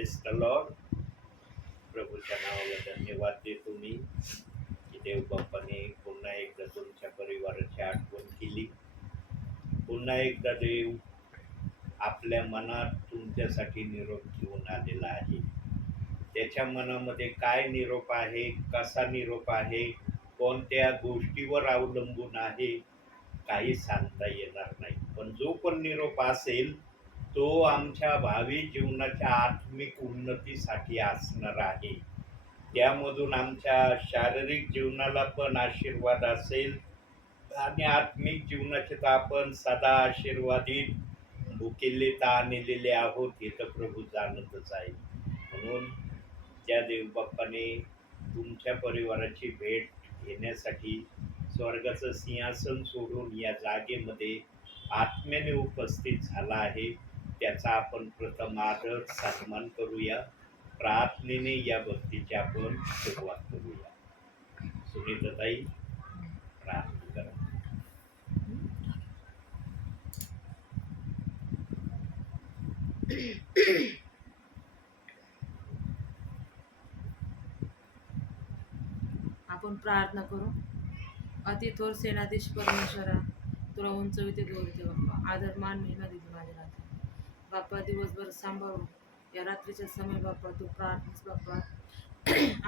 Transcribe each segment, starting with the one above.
Praise the Lord. प्रभूच्या नावाला धन्यवाद देतो मी की देव बाप्पाने पुन्हा एकदा तुमच्या परिवाराची आठवण केली. पुन्हा एकदा देव आपल्या मनात तुमच्यासाठी निरोप घेऊन आलेला आहे. त्याच्या मनामध्ये काय निरोप आहे, कसा निरोप आहे, कोणत्या गोष्टीवर अवलंबून आहे, काही सांगता येणार नाही. पण जो पण निरोप असेल तो आमच्या भावी जीवनाच्या आत्मिक उन्नतीसाठी असणार आहे. त्यामधून आमच्या शारीरिक जीवनाला पण आशीर्वाद असेल आणि आत्मिक जीवनाचे तर आपण सदा आशीर्वादित भुकेले आणलेले आहोत हे तर प्रभू जाणतच आहे. म्हणून त्या देवबाप्पाने तुमच्या परिवाराची भेट घेण्यासाठी स्वर्गाचं सिंहासन सोडून या जागेमध्ये आत्म्याने उपस्थित झाला आहे. त्याचा आपण प्रथम आदर सन्मान करूया. प्रार्थनेने या भक्तीची आपण सुरुवात करूया. सुनीताताई प्रार्थना करा. आपण प्रार्थना करू. अति थोर सेनाधीश परमेश्वरा, तुला उंचविते गौरते बाप्पा, आदर मान महिमा देते माझ्या रात्री बाप्पा. दिवसभर सांभाळून या रात्रीच्या समय बाप्पा तू प्रार्थनेस बाप्पा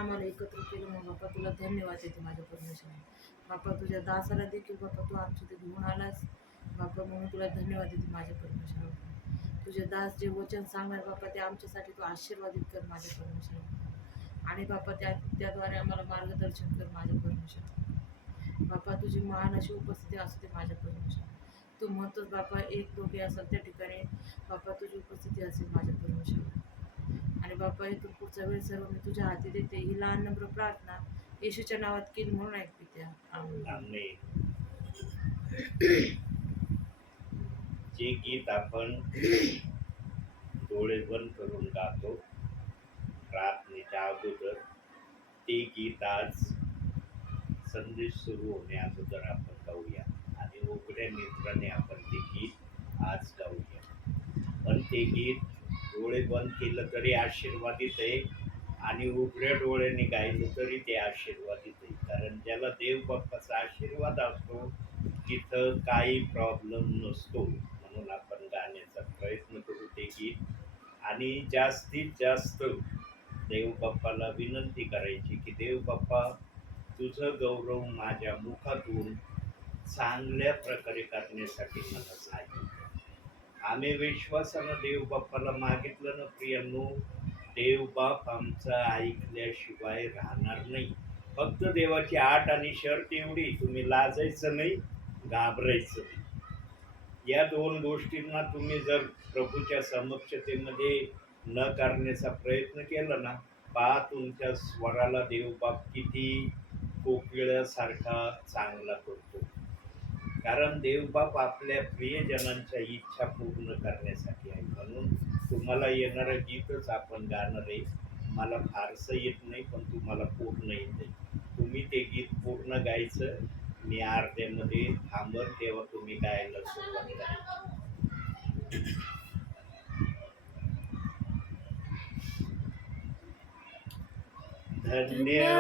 आम्हाला एकत्र केलं म्हणून बाप्पा तुला धन्यवाद देते माझ्या परमेश्वरा. बाप्पा तुझ्या दासाला देखील बाप्पा तू आमच्या ते घेऊन आलास बाप्पा, म्हणून तुला धन्यवाद देते माझ्या परमेश्वरा. तुझे दास जे वचन सांगणार बाप्पा ते आमच्यासाठी तू आशीर्वादित कर माझ्या परमेश्वरा. आणि बाप्पा त्याद्वारे आम्हाला मार्गदर्शन कर माझ्या परमेश्वरा. बाप्पा तुझी महान अशी उपस्थिती असू दे माझ्या परमेश्वरा. तू म्हणतोस बाप्पा एक दोघे असेल त्या ठिकाणी बाप्पा तुझी उपस्थिती असेल माझ्या परमेश्वरा. आणि बाप्पा इथून पुढचा वेळ सर्व मी तुझ्या हाती देते. ही लहान नम्र प्रार्थना येशूच्या नावात केली म्हणून ऐकते त्या. आमेन. जे गीत आपण डोळे बंद करून गातो प्रार्थनेच्या अगोदर, ते गीत आज संदेश सुरू होणे अगोदर आपण गाऊया आणि उघड्या नेत्राने आपण ते गीत आज गाऊया. पण ते गीत डोळे बंद केलं तरी आशीर्वादित आहे आणि उघड्या डोळ्याने गायलं तरी ते आशीर्वादित आहे. कारण ज्याला देव बाप्पाचा आशीर्वाद असतो तिथं काही प्रॉब्लेम नसतो. म्हणून आपण गाण्याचा प्रयत्न करू ते गीत आणि जास्तीत जास्त देव बाप्पाला विनंती करायची की देव बाप्पा तुझं गौरव माझ्या मुखातून चांगल्या प्रकारे करण्यासाठी मला सांगितलं. आम्ही विश्वासानं देव बाप्पाला मागितलं ना प्रियांनो, देव बाप आमचं ऐकल्याशिवाय राहणार नाही. फक्त देवाची आट आणि शर्त एवढी, तुम्ही लाजायचं नाही, घाबरायचं नाही. या दोन गोष्टींना तुम्ही जर प्रभूच्या समक्षतेमध्ये न करण्याचा प्रयत्न केला ना, पहा तुमच्या स्वराला देवबाप किती कोकिळ्यासारखा चांगला करतो. कारण देवबाप आपल्या प्रियजनांच्या इच्छा पूर्ण करण्यासाठी आहे. म्हणून तुम्हाला येणारं गीतच आपण गाणार आहे. मला फारसं येत नाही पण तुम्हाला पूर्ण येते. तुम्ही ते गीत पूर्ण गायचं. मी अर्ध्यामध्ये थांबत तेव्हा तुम्ही गायला सुरुवात करायची.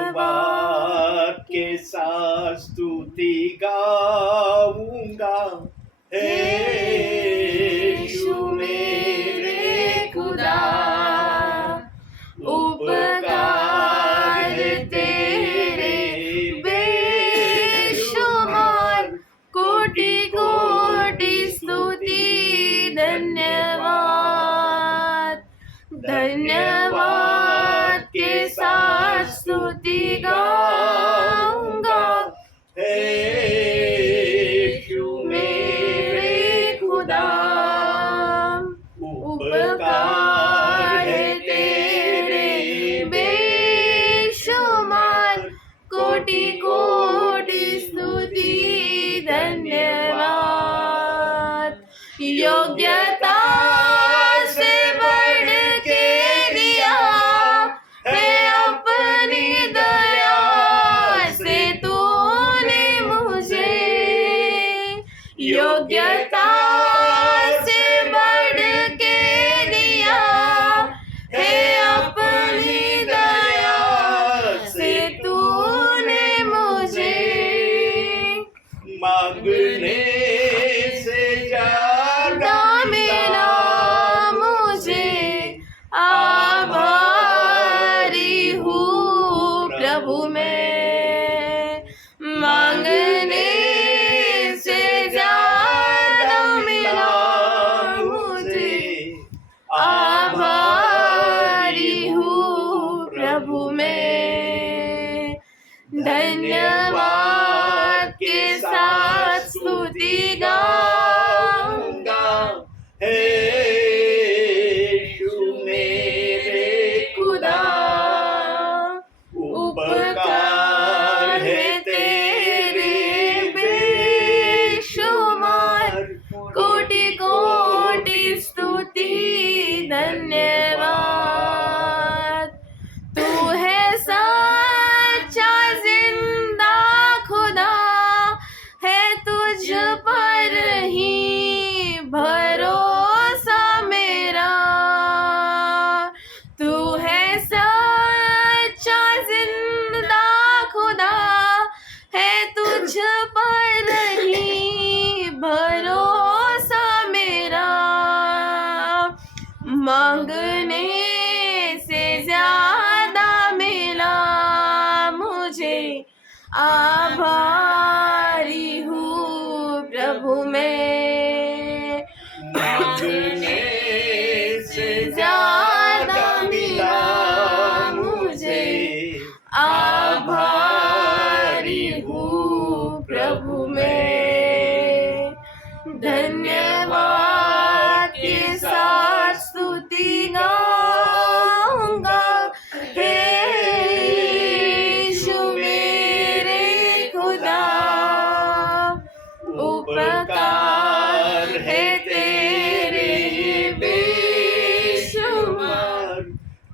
धन्यवाद के साथ स्तुति गाऊंगा हे यीशु मेरे खुदा, उपकार तेरे बेशुमार, कोटि कोटि स्तुति धन्यवाद. धन्यवाद के साथ स्तुति गाऊंगा हे यीशु मेरे खुदा. उपकार है तेरे बेशुमार, कोटि कोटि स्तुति धन्यवाद. योग्यता से बढ़ के दिया है अपनी दया आभारी हूँ प्रभु मैं, मांगने से ज्यादा मिला मुझे। आभारी हूँ प्रभु मैं, धन्यवाद के साथ स्तुति गाऊंगा। हे यीशु मेरे खुदा, उपकार है तेरे बेशुमार, कोटि कोटि स्तुति धन्यवाद। तू है सच्चा जिंदा खुदा, है तुझ पर ही भरोसा मेरा। तू है सच्चा जिंदा खुदा, है तुझ पर ही भरोसा मेरा। मांगने से ज्यादा मिला मुझे। आभारी हूँ प्रभु मैं, मांगने से ज्यादा मिला मुझे। आभारी हूँ प्रभु मैं, धन्यवाद के साथ स्तुति गाऊंगा। हे यीशु मेरे खुदा, उपकार है तेरे बेशुमार,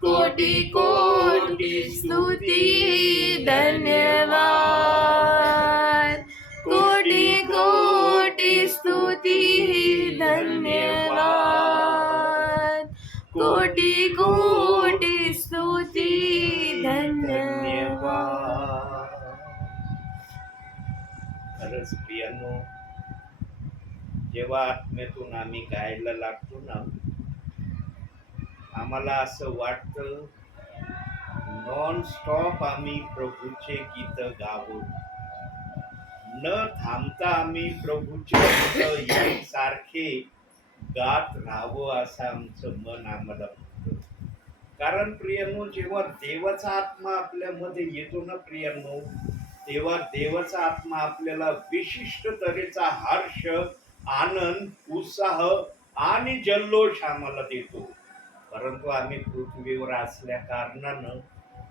कोटि कोटि स्तुति धन्यवाद। कोटि कोटि स्तुति धन्यवाद। कोटि कोटि स्तुति धन्यवाद। खरंच प्रियानो, जेव्हा आत्म्यातून आम्ही गायला लागतो ना, आम्हाला असं वाटतं नॉन स्टॉप आम्ही प्रभूचे गीत गावं, न थांबता आम्ही प्रभूचे गीत एकसारखे गात राहावं असं आमचं मन आम्हाला म्हणतं. कारण प्रियांनो, जेव्हा देवाचा आत्मा आपल्यामध्ये येतो ना प्रियांनो, तेव्हा देवाचा आत्मा आपल्याला विशिष्ट तऱ्हेचा हर्ष, आनंद, उत्साह आणि जल्लोष आम्हाला देतो. परंतु आम्ही पृथ्वीवर असल्या कारणानं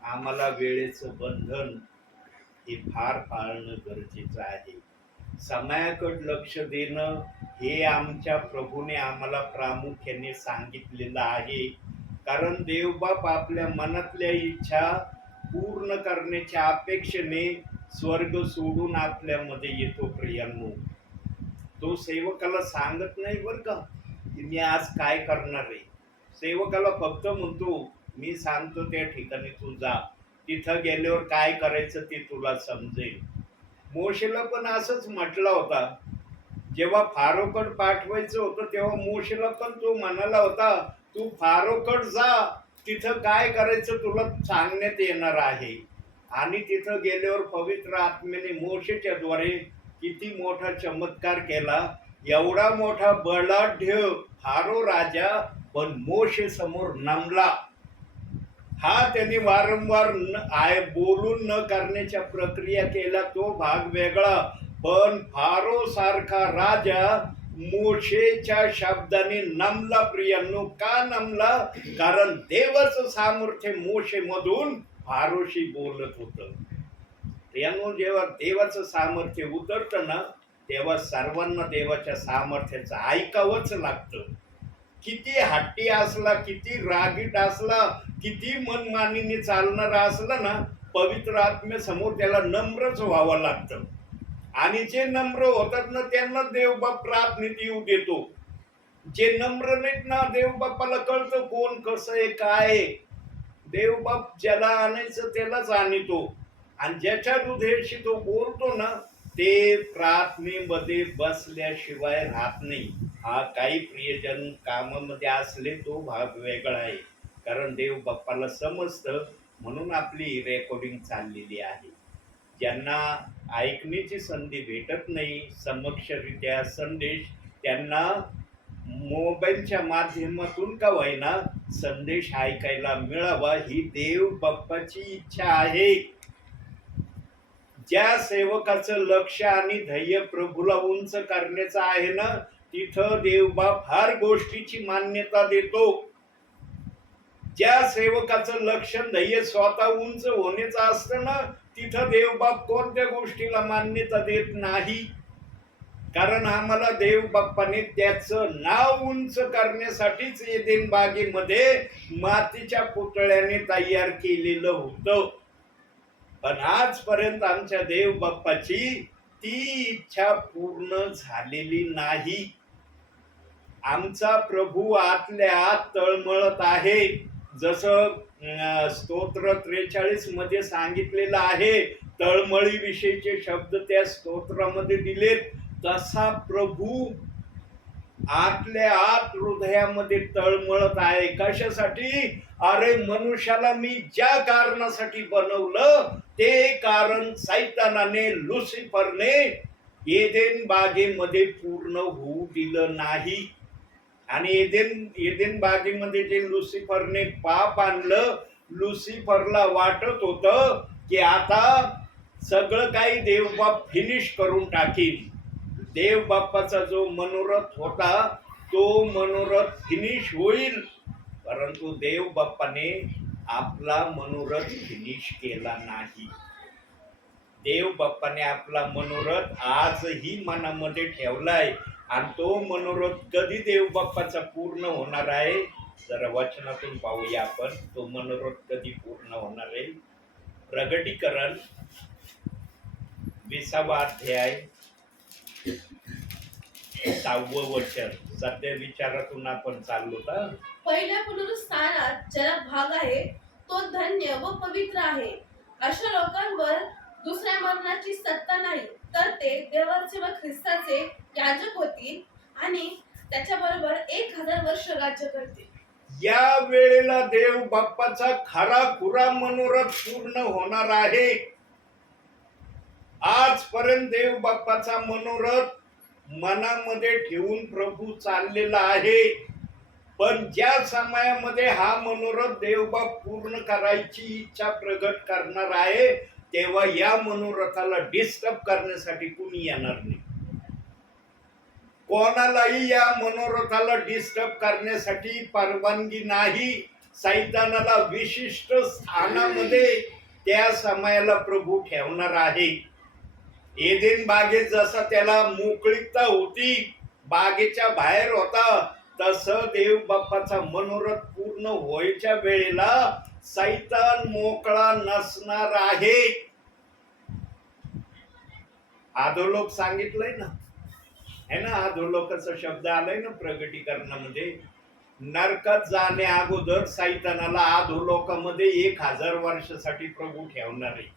आम्हाला वेळेचं बंधन हे फार पाळणं गरजेचं आहे. समयाकडे लक्ष देणं हे आमच्या प्रभूने आम्हाला प्रामुख्याने सांगितलेलं आहे. कारण देवबाप आपल्या मनातल्या इच्छा पूर्ण करण्याच्या अपेक्षेने स्वर्ग सोडून आपल्यामध्ये येतो प्रियांनो. तो सेवकाला सांगत नाही बरं का की मी आज काय करणार आहे. सेवकाला फक्त म्हणतो मी सांगतो त्या ठिकाणी तू जा, तिथं गेल्यावर काय करायचं ते तुला समजेल. मोशेला पण असंच म्हटलं होता. जेव्हा फारोकड पाठवायचं होतं तेव्हा मोशेला पण तो म्हणाला होता तू फारोकड जा, तिथं काय करायचं तुला सांगण्यात येणार आहे. आणि तिथं गेल्यावर पवित्र आत्म्याने मोशेच्या द्वारे किती मोठा चमत्कार केला. एवढा मोठा बलाढ्य फारो राजा पण मोशे समोर नमला. हा त्यांनी वारंवार बोलून न करण्याच्या प्रक्रिया केला, तो भाग वेगळा. पण फारो सारखा राजा मोशेच्या शब्दाने नमला प्रियांनो. का नमला? कारण देवाचं सामर्थ्य मोशे मधून फारोशी बोलत होतं. प्रियांनो, जेव्हा देवाचं सामर्थ्य उतरतं ना, तेव्हा सर्वांना देवाच्या सामर्थ्याचं ऐकावंच लागतं. किती हट्टी असला, किती रागीट असला, किती मनमानीने चालणारा असला ना, पवित्र आत्म्यासमोर त्याला नम्रच व्हावं लागतं. आणि जे नम्र होतात ना त्यांना देवबाप प्रार्थनेत येऊ देतो. जे नम्र नाहीत ना, देवबापाला कळतं कोण कसं आहे काय आहे. देवबाप ज्याला आणायचं त्यालाच आणतो. आणि ज्याच्या हृदयाशी तो बोलतो ना ते प्रार्थनेमध्ये बसल्याशिवाय राहत नाही. हा काही प्रियजन कामामध्ये असले तो भाग वेगळा आहे. कारण देव बाप्पाला समजतं, म्हणून आपली रेकॉर्डिंग चाललेली आहे. ज्यांना ऐकण्याची संधी भेटत नाही समक्षरित्या संदेश, त्यांना मोबाईलच्या माध्यमातून का होईना संदेश ऐकायला मिळावा, ही देव बाप्पाची इच्छा आहे. ज्या सेवकाचं लक्ष आणि ध्येय प्रभूला उंच करण्याचं आहे ना, तिथं देवबाप हर गोष्टीची मान्यता देतो. ज्या सेवकाचं लक्ष ध्येय स्वतः उंच होण्याचं असतं ना, तिथं देवबाप कोणत्या गोष्टीला मान्यता देत नाही. कारण आम्हाला देव बाप्पाने त्याचं नाव उंच करण्यासाठीच एदेन बागेमध्ये मातीच्या पुतळ्याने तयार केलेलं होतं. पण आजपर्यंत आमच्या देव बाप्पाची ती इच्छा पूर्ण झालेली नाही. आमचा प्रभू आतल्या आत तळमळत आहे. जसं स्तोत्र 43 मध्ये सांगितलेलं आहे, तळमळी विषयीचे शब्द त्या स्तोत्रामध्ये दिलेत. तसा प्रभू आतल्या आत हृदयामध्ये तळमळत आहे. कशासाठी? अरे मनुष्याला मी ज्या कारणासाठी बनवलं ते कारण सैतानाने, लुसिफरने एदेन बागेमध्ये पूर्ण होऊ दिलं नाही. आणि एदेन बागेमध्ये जे लुसिफरने पाप आणलं, लुसिफरला वाटत होतं की आता सगळं काही देवबाप फिनिश करून टाकील. देव बाप्पाचा जो मनोरथ होता तो मनोरथ फिनिश होईल, परंतु देव बाप्पाने आपला मनोरथ फिनिश केला नाही. देव बाप्पाने आपला मनोरथ आजही मनामध्ये ठेवलाय. आणि तो मनोरथ कधी देव बाप्पाचा पूर्ण होणार आहे? जरा वचनातून पाहूया आपण, तो मनोरथ कधी पूर्ण होणार आहे. प्रगटीकरण 20वा अध्याय 6वं वचन. सध्या विचारातून आपण चाललो तर पहिल्या पुनरुत्थानात ज्याला भाग आहे तो धन्य व पवित्र आहे. अशा लोकांवर दुसऱ्या मरणाची सत्ता नाही, तर ते देवाचे व ख्रिस्ताचे याजक होतील आणि त्याच्याबरोबर 1000 वर्ष राज्य करतील. या वेळेला देव बाप्पाचा खरा खुरा मनोरथ पूर्ण होणार आहे. आजपर्यंत देव बाप्पाचा मनोरथ मनामध्ये ठेवून प्रभू चाललेला आहे. पण ज्या समयामध्ये हा मनोरथ देवबाप पूर्ण करायची इच्छा प्रगट करणार आहे, तेव्हा या मनोरथाला डिस्टर्ब करण्यासाठी कुणी येणार नाही. कोणालाही या मनोरथाला डिस्टर्ब करण्यासाठी परवानगी नाही. सैतानाला विशिष्ट स्थानामध्ये त्या समयाला प्रभू ठेवणार आहे. एदेन बागेत जसा त्याला मोकळीकता होती, बागेच्या बाहेर होता, तसं देव बाप्पाचा मनोरथ पूर्ण व्हायच्या वेळेला सैतान मोकळा नसणार आहे. अधोलोक सांगितलंय ना, है ना, अधोलोकाचा शब्द आलाय ना प्रगटीकरणामध्ये. नरकात जाणे अगोदर सैतानाला अधोलोकामध्ये 1000 वर्षासाठी प्रभू ठेवणार आहे.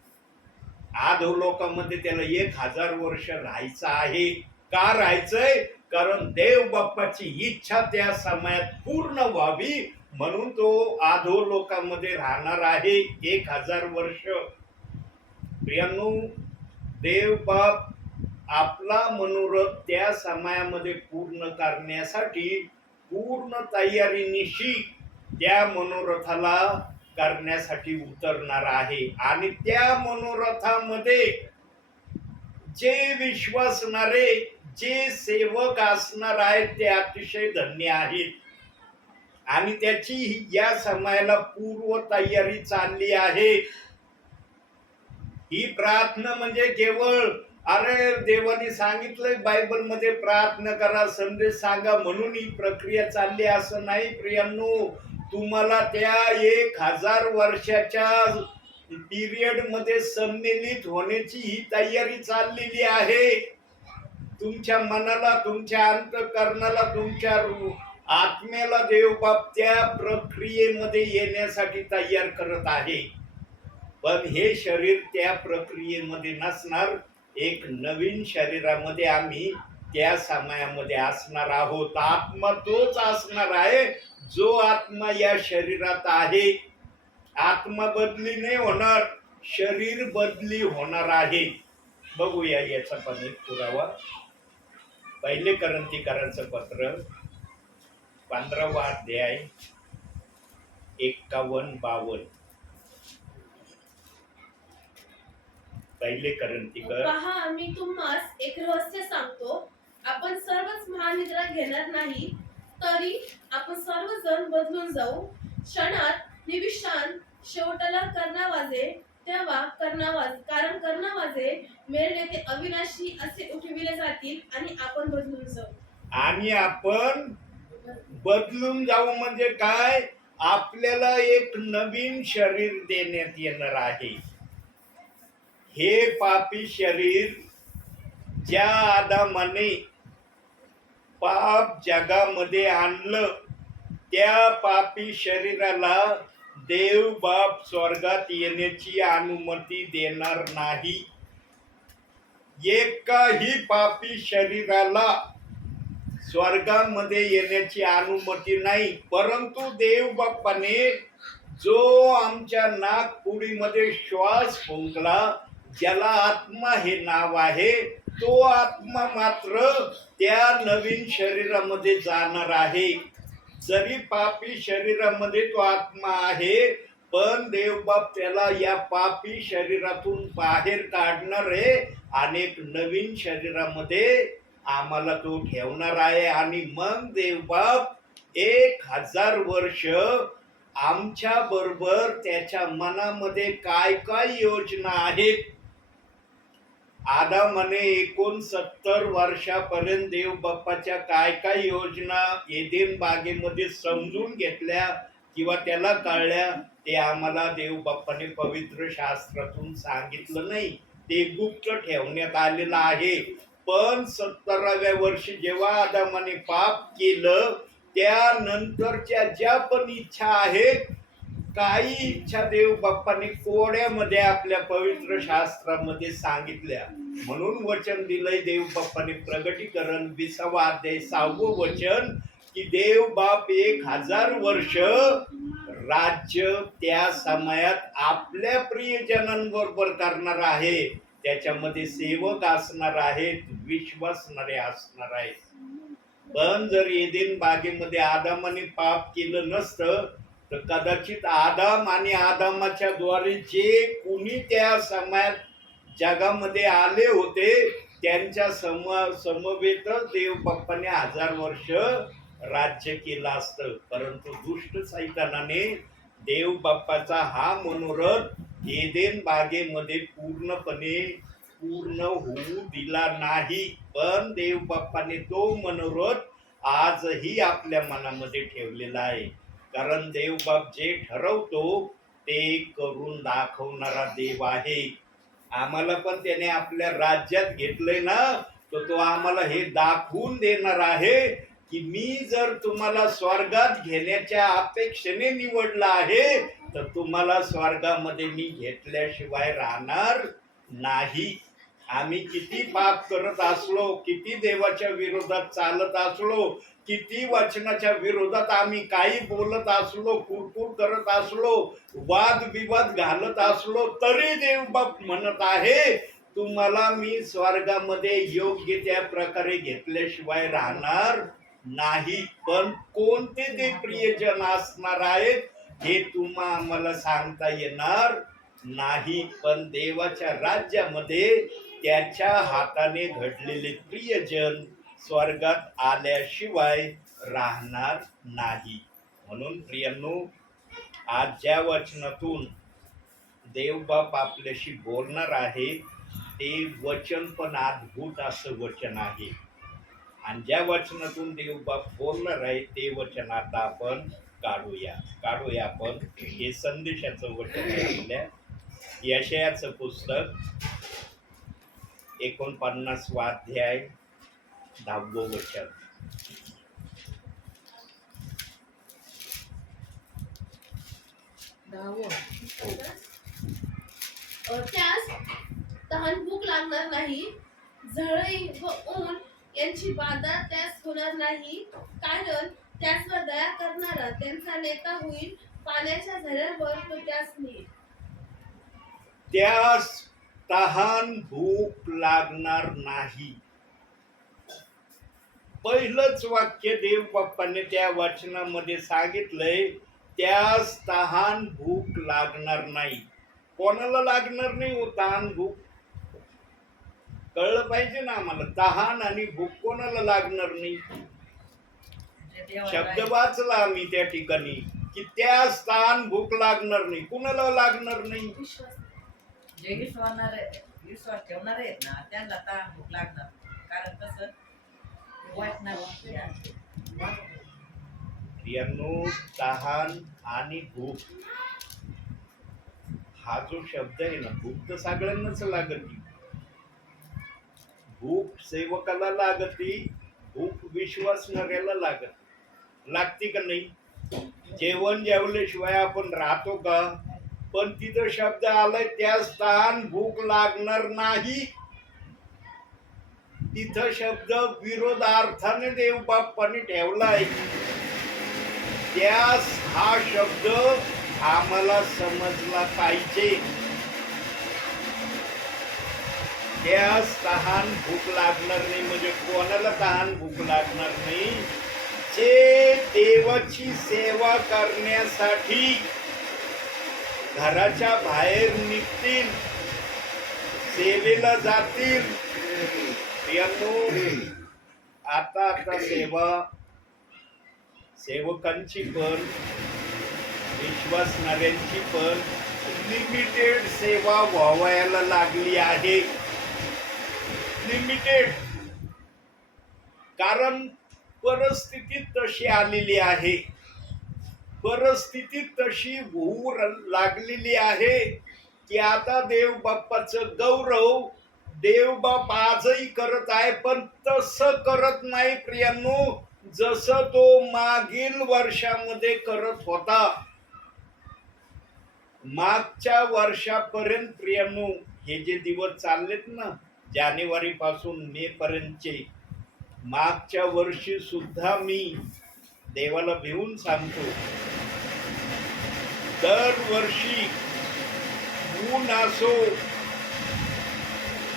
अधोलोकामध्ये त्याला 1000 वर्ष राहायचं आहे. का राहायचंय? कारण देव बाप्पाची इच्छा त्या समयात पूर्ण व्हावी म्हणून तो अधोलोकामध्ये राहणार आहे 1000 वर्ष. प्रियांनो, देव बाप आपला मनोरथ त्या समयामध्ये पूर्ण करण्यासाठी पूर्ण तयारीनिशी त्या मनोरथाला करण्यासाठी उतरणार आहे. आणि त्या मनोरथामध्ये जे विश्वासणारे, जे सेवक असणार आहेत ते अतिशय धन्य आहेत. आणि त्याची या समयाला पूर्व तयारी चालली आहे. ही प्रार्थना म्हणजे केवळ अरे देवाने सांगितलंय बायबल मध्ये प्रार्थना करा, संदेश सांगा म्हणून ही प्रक्रिया चालली असं नाही. प्रियांनो, तुम्हाला त्या 1000 वर्षाच्या पीरियड मध्ये सम्मिलित होण्याची ही तयारी चाललेली आहे. तुमच्या मनाला, तुमच्या अंतःकरणाला, तुमच्या आत्म्याला देवबाप त्या प्रक्रियेमध्ये येण्यासाठी तयार करत आहे. पण हे शरीर त्या प्रक्रियेमध्ये नसणार. एक नवीन शरीरामध्ये आम्ही त्या समयामध्ये असणार आहोत. आत्मा तोच असणार आहे जो आत्मा या शरीरात आहे, आत्मा बदली नाही होणार, शरीर बदली होणार आहे. बघूया याचा पण एक पुरावा. पहिले करंथीकरांचं पत्र 15वा अध्याय 51-52. पहिले करंथीकर पहा, मी तुम्हास एक रहस्य सांगतो. आपण सर्वच महानिद्रा घेणार नाही, तरी आपण सर्वजण बदलून जाऊ. क्षणात निविष्ठान, शेवटाला कर्णा वाजे तेव्हा कारण कर्णा वाजे मेरणे ते अविनाशी असे उठविले जातील आणि आपण बदलून जाऊ. आणि आपण बदलून जाऊ म्हणजे काय? आपल्याला एक नवीन शरीर देण्यात येणार आहे. हे पापी शरीर ज्या आदामाने पाप जगामध्ये आणलं, त्या पापी शरीराला देव बाप स्वर्गात येण्याची अनुमती देणार नाही. एकाही पापी शरीराला स्वर्गामध्ये येण्याची अनुमती नाही. परंतु देव बाप्पाने जो आमच्या नाकपुडीमध्ये श्वास फुंकला, ज्याला आत्मा हे नाव आहे, तो आत्मा मात्र त्या नवीन शरीरामध्ये जाणार आहे. जरी पापी शरीरामध्ये तो आत्मा आहे, पण देवबाप त्याला या पापी शरीरातून बाहेर काढणार आहे आणि एक नवीन शरीरामध्ये आम्हाला तो ठेवणार आहे. आणि मग देवबाप 1000 वर्ष आमच्या बरोबर त्याच्या मनामध्ये काय काय योजना आहेत. आदामाने 69 वर्षापर्यंत देव बाप्पाच्या काय काय योजना एदेन बागेमध्ये समजून घेतल्या किंवा त्याला कळल्या, ते आम्हाला देव बाप्पाने पवित्र शास्त्रातून सांगितलं नाही. ते गुप्त ठेवण्यात आलेलं आहे. पण 70व्या वर्षी जेव्हा आदामाने पाप केलं, त्यानंतरच्या ज्या पण इच्छा आहेत, काही इच्छा देव बाप्पाने कोड्यामध्ये आपल्या पवित्र शास्त्रामध्ये सांगितल्या. म्हणून वचन दिलंय देव बाप्पाने, प्रगटीकरण 20वा अध्याय 6वं वचन, की देव बाप 1000 वर्ष राज्य त्या समयात आपल्या प्रियजनांबरोबर करणार आहे. त्याच्यामध्ये सेवक असणार आहेत, विश्वासणारे असणार आहेत. पण जर एदेन बागेमध्ये आदामाने पाप केलं नसतं, तर कदाचित आदाम आणि आदामाच्या द्वारे जे कुणी त्या समयात जगामध्ये आले होते, त्यांच्या समवेतच देव बाप्पाने 1000 वर्ष राज्य केलं असतं. परंतु दुष्ट सैतानाने देव बाप्पाचा हा मनोरथ एदेन बागेमध्ये पूर्णपणे पूर्ण होऊ दिला नाही. पण देव बाप्पाने तो मनोरथ आजही आपल्या मनामध्ये ठेवलेला आहे. कारण देव बाप जे ठरवतो ते करून दाखवणारा देव आहे. आम्हाला पण त्याने आपल्या राज्यात घेतलंय ना, तर तो आम्हाला हे दाखवून देणार आहे की मी जर तुम्हाला स्वर्गात घेण्याच्या अपेक्षेने निवडला आहे, तर तुम्हाला स्वर्गामध्ये मी घेतल्याशिवाय राहणार नाही. आम्ही किती पाप करत असलो, किती देवाच्या विरोधात चालत असलो, किती वचनाच्या विरोधात आम्ही काही बोलत असलो, कुरकुर करत असलो, वादविवाद घालत असलो, तरी देवबाप म्हणत आहे, तुम्हाला मी स्वर्गामध्ये योग्य त्या प्रकारे घेतल्याशिवाय राहणार नाही. पण कोणते ते प्रियजन असणार आहेत हे आम्हाला सांगता येणार नाही. पण देवाच्या राज्यामध्ये त्याच्या हाताने घडलेले प्रियजन स्वर्गात आल्याशिवाय राहणार नाही. म्हणून प्रियांनो, आज ज्या वचनातून देवबाप आपल्याशी बोलणार आहे, ते वचन पण अद्भुत असं वचन आहे. आणि ज्या वचनातून देवबाप बोलणार आहे, ते वचन आता आपण काढूया आपण. हे संदेशाचं वचन आहे आपल्या यशायाचं पुस्तक 49वा अध्याय 10वं वचन. त्यास तहान भूक लागणार नाही, झळई व ऊन यांची बाधा त्यास होणार नाही, कारण त्याचवर दया करणारा त्यांचा नेता होईल. पाण्याच्या झऱ्यांवर तो त्यास नेईल. त्यास तहान भूक लागणार नाही. पहिलंच वाक्य देव बाप्पाने त्या वचनामध्ये सांगितलंय, त्यास तहान भूक लागणार नाही. कोणाला लागणार नाही हो तहान भूक? कळलं पाहिजे ना आम्हाला. तहान आणि भूक कोणाला लागणार नाही? शब्द वाचला आम्ही त्या ठिकाणी की त्यास तहान भूक लागणार नाही. कुणाला लागणार नाही? विश्वास जे विश्वास ठेवणार आहेत ना त्यांना तहान भूक लागणार. कारण कसं वाटणार प्रियांनो, तहान आणि भूक हा जो शब्द आहे ना, भूक तर सगळ्यांनाच लागती. भूक सेवकाला लागती, भूक विश्वासणाऱ्याला लागती का नाही? जेवण जेवल्याशिवाय आपण राहतो का? पण तिथं शब्द आलाय त्यास तहान भूक लागणार नाही. तिथं शब्द विरोधार्थाने देव बाप्पाने ठेवलाय. त्यास हा शब्द आम्हाला समजला पाहिजे. त्यास तहान भूक लागणार नाही म्हणजे कोणाला तहान भूक लागणार नाही? जे देवाची सेवा करण्यासाठी घराच्या बाहेर निघतील, सेवेला जातील. आता सेवकांची पण विश्वासणाऱ्यांची पण लिमिटेड सेवा व्हावयाला लागली आहे. लिमिटेड, कारण परिस्थिती तशी आलेली आहे. परिस्थिती तशी होऊ लागलेली आहे की आता देव बाप्पाचं गौरव देव बाप आजही करत आहे, पण तसं करत नाही प्रियांनो जसं तो मागील वर्षामध्ये करत होता. मागच्या वर्षापर्यंत प्रियांनो हे जे दिवस चाललेत ना, जानेवारी पासून मे पर्यंतचे, मागच्या वर्षी सुद्धा मी देवाला भिवून सांगतो, दरवर्षी ऊन असो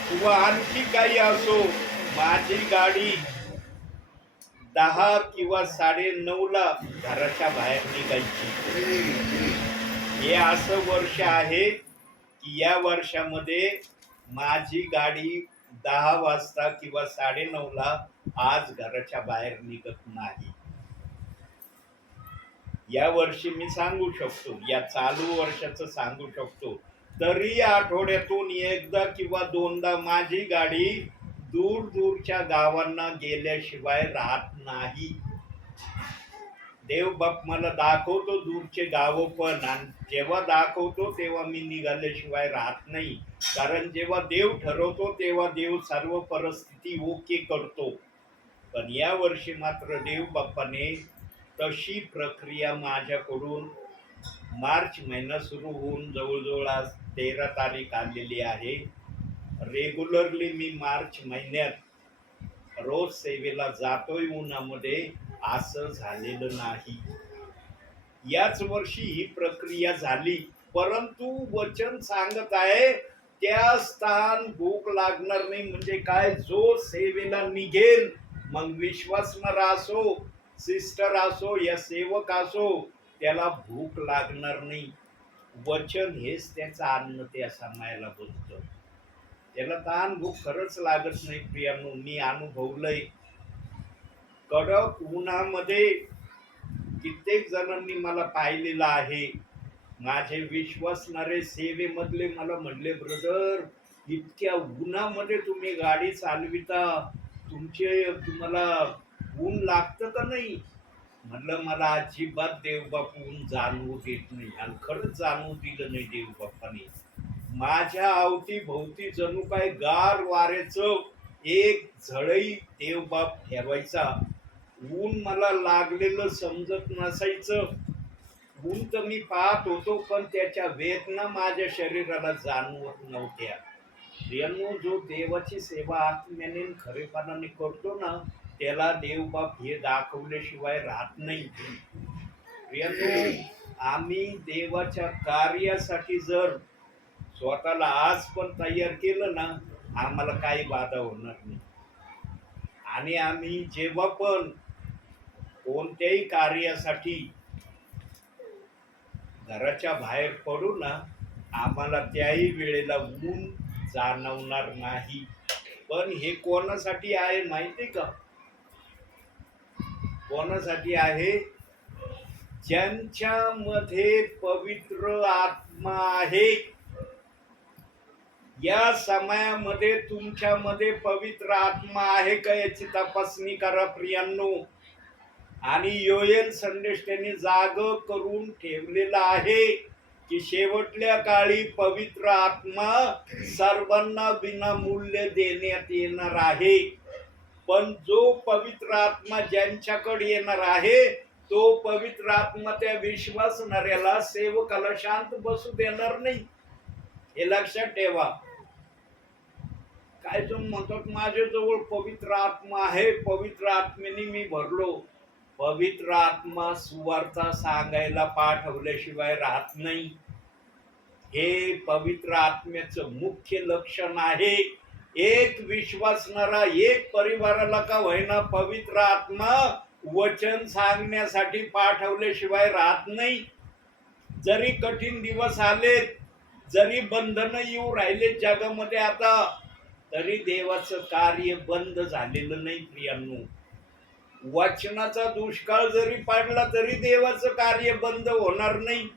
किंवा आणखी काही असो, माझी गाडी 10 किंवा 9:30ला घराच्या बाहेर निघायची. हे असं वर्ष आहे की या वर्षामध्ये माझी गाडी 10 वाजता किंवा 9:30ला आज घराच्या बाहेर निघत नाही. या वर्षी मी सांगू शकतो, या चालू वर्षाचं सांगू शकतो, तरी आठवड्यातून एकदा किंवा दोनदा माझी गाडी दूर दूरच्या गावांना गेल्याशिवाय राहत नाही. देव बाप मला दाखवतो दूरचे गाव पण, आणि जेव्हा दाखवतो तेव्हा मी निघाल्याशिवाय राहत नाही. कारण जेव्हा देव ठरवतो तेव्हा देव सर्व परिस्थिती ओके करतो. पण या वर्षी मात्र देव बाप्पाने तशी प्रक्रिया माझ्याकडून मार्च महिना सुरू होऊन जवळजवळ आज 13 तारीख आलेली आहे. रेग्युलरली मी मार्च महिन्यात रोज सेवेला जातोय उन्हामध्ये, असं झालेलं नाही. याच वर्षी ही प्रक्रिया झाली, परंतु वचन सांगत आहे त्यास तहान भूक लागणार नाही. म्हणजे काय? जो सेवेला निघेल, मग विश्वासणारा असो, सिस्टर असो या सेवक असो, त्याला भूक लागणार नाही. वचन हेच त्याचं अन्न त्या समायाला बोलतं. त्याला तहान भूक खरंच लागत नाही प्रियांनो. मी अनुभवलंय. कडक उन्हामध्ये कित्येक जणांनी मला पाहिलेलं आहे. माझे विश्वासणारे सेवेमधले मला म्हणले, ब्रदर इतक्या उन्हामध्ये तुम्ही गाडी चालविता, तुम्हाला ऊन लागतं का नाही? म्हणलं मला अजिबात देवबाप ऊन जाणवू देत नाही. आणि खरंच जाणवू दिलं नाही देवबाप्पाने. माझ्या अवतीभोवती जणू काय गार वाऱ्याचं एक झळई देवबाप ठेवायचा. ऊन मला लागलेलं समजत नसायचं. ऊन तर मी पाहत होतो, पण त्याच्या वेदना माझ्या शरीराला जाणवत नव्हत्या. प्रियांनो, जो देवाची सेवा आत्म्याने खरेपणाने करतो ना, त्याला देवबाप हे दाखवल्याशिवाय राहत नाही. प्रियांनो, आम्ही देवाच्या कार्यासाठी जर स्वतःला आज पण तयार केलं ना, आम्हाला काही बाधा होणार नाही. आणि आम्ही जेव्हा पण कोणत्याही कार्यासाठी घराच्या बाहेर पडू ना, आम्हाला त्याही वेळेला ऊन जाणवणार नाही. पण हे कोणासाठी आहे माहिती का? कोणासाठी आहे? ज्यांच्यामध्ये पवित्र आत्मा आहे. या समयामध्ये तुमच्यामध्ये पवित्र आत्मा आहे का याची तपासणी करा प्रियांनो. आणि योएल संदेश त्यांनी जाग करून ठेवलेला आहे की शेवटल्या काळी पवित्र आत्मा सर्वांना विनामूल्य देण्यात येणार आहे. पण जो पवित्र आत्मा ज्यांच्याकडे येणार आहे, तो पवित्र आत्मा त्या विश्वासणाऱ्याला, सेवकाला शांत बसू देणार नाही. हे लक्षात ठेवा. काय जण म्हणतात माझ्याजवळ पवित्र आत्मा आहे, पवित्र आत्मेने मी भरलो. पवित्र आत्मा सुवार्ता सांगायला पाठवल्याशिवाय राहत नाही. हे पवित्र आत्म्याचं मुख्य लक्षण आहे. एक विश्वासणारा, एक परिवाराला का होईना पवित्र आत्मा वचन सांगण्यासाठी पाठवल्याशिवाय राहत नाही. जरी कठीण दिवस आले, जरी बंधन येऊ राहिले जगामध्ये आता, तरी देवाचं कार्य बंद झालेलं नाही प्रियांनो. वचनाचा दुष्काळ जरी पडला तरी देवाचं कार्य बंद होणार नाही.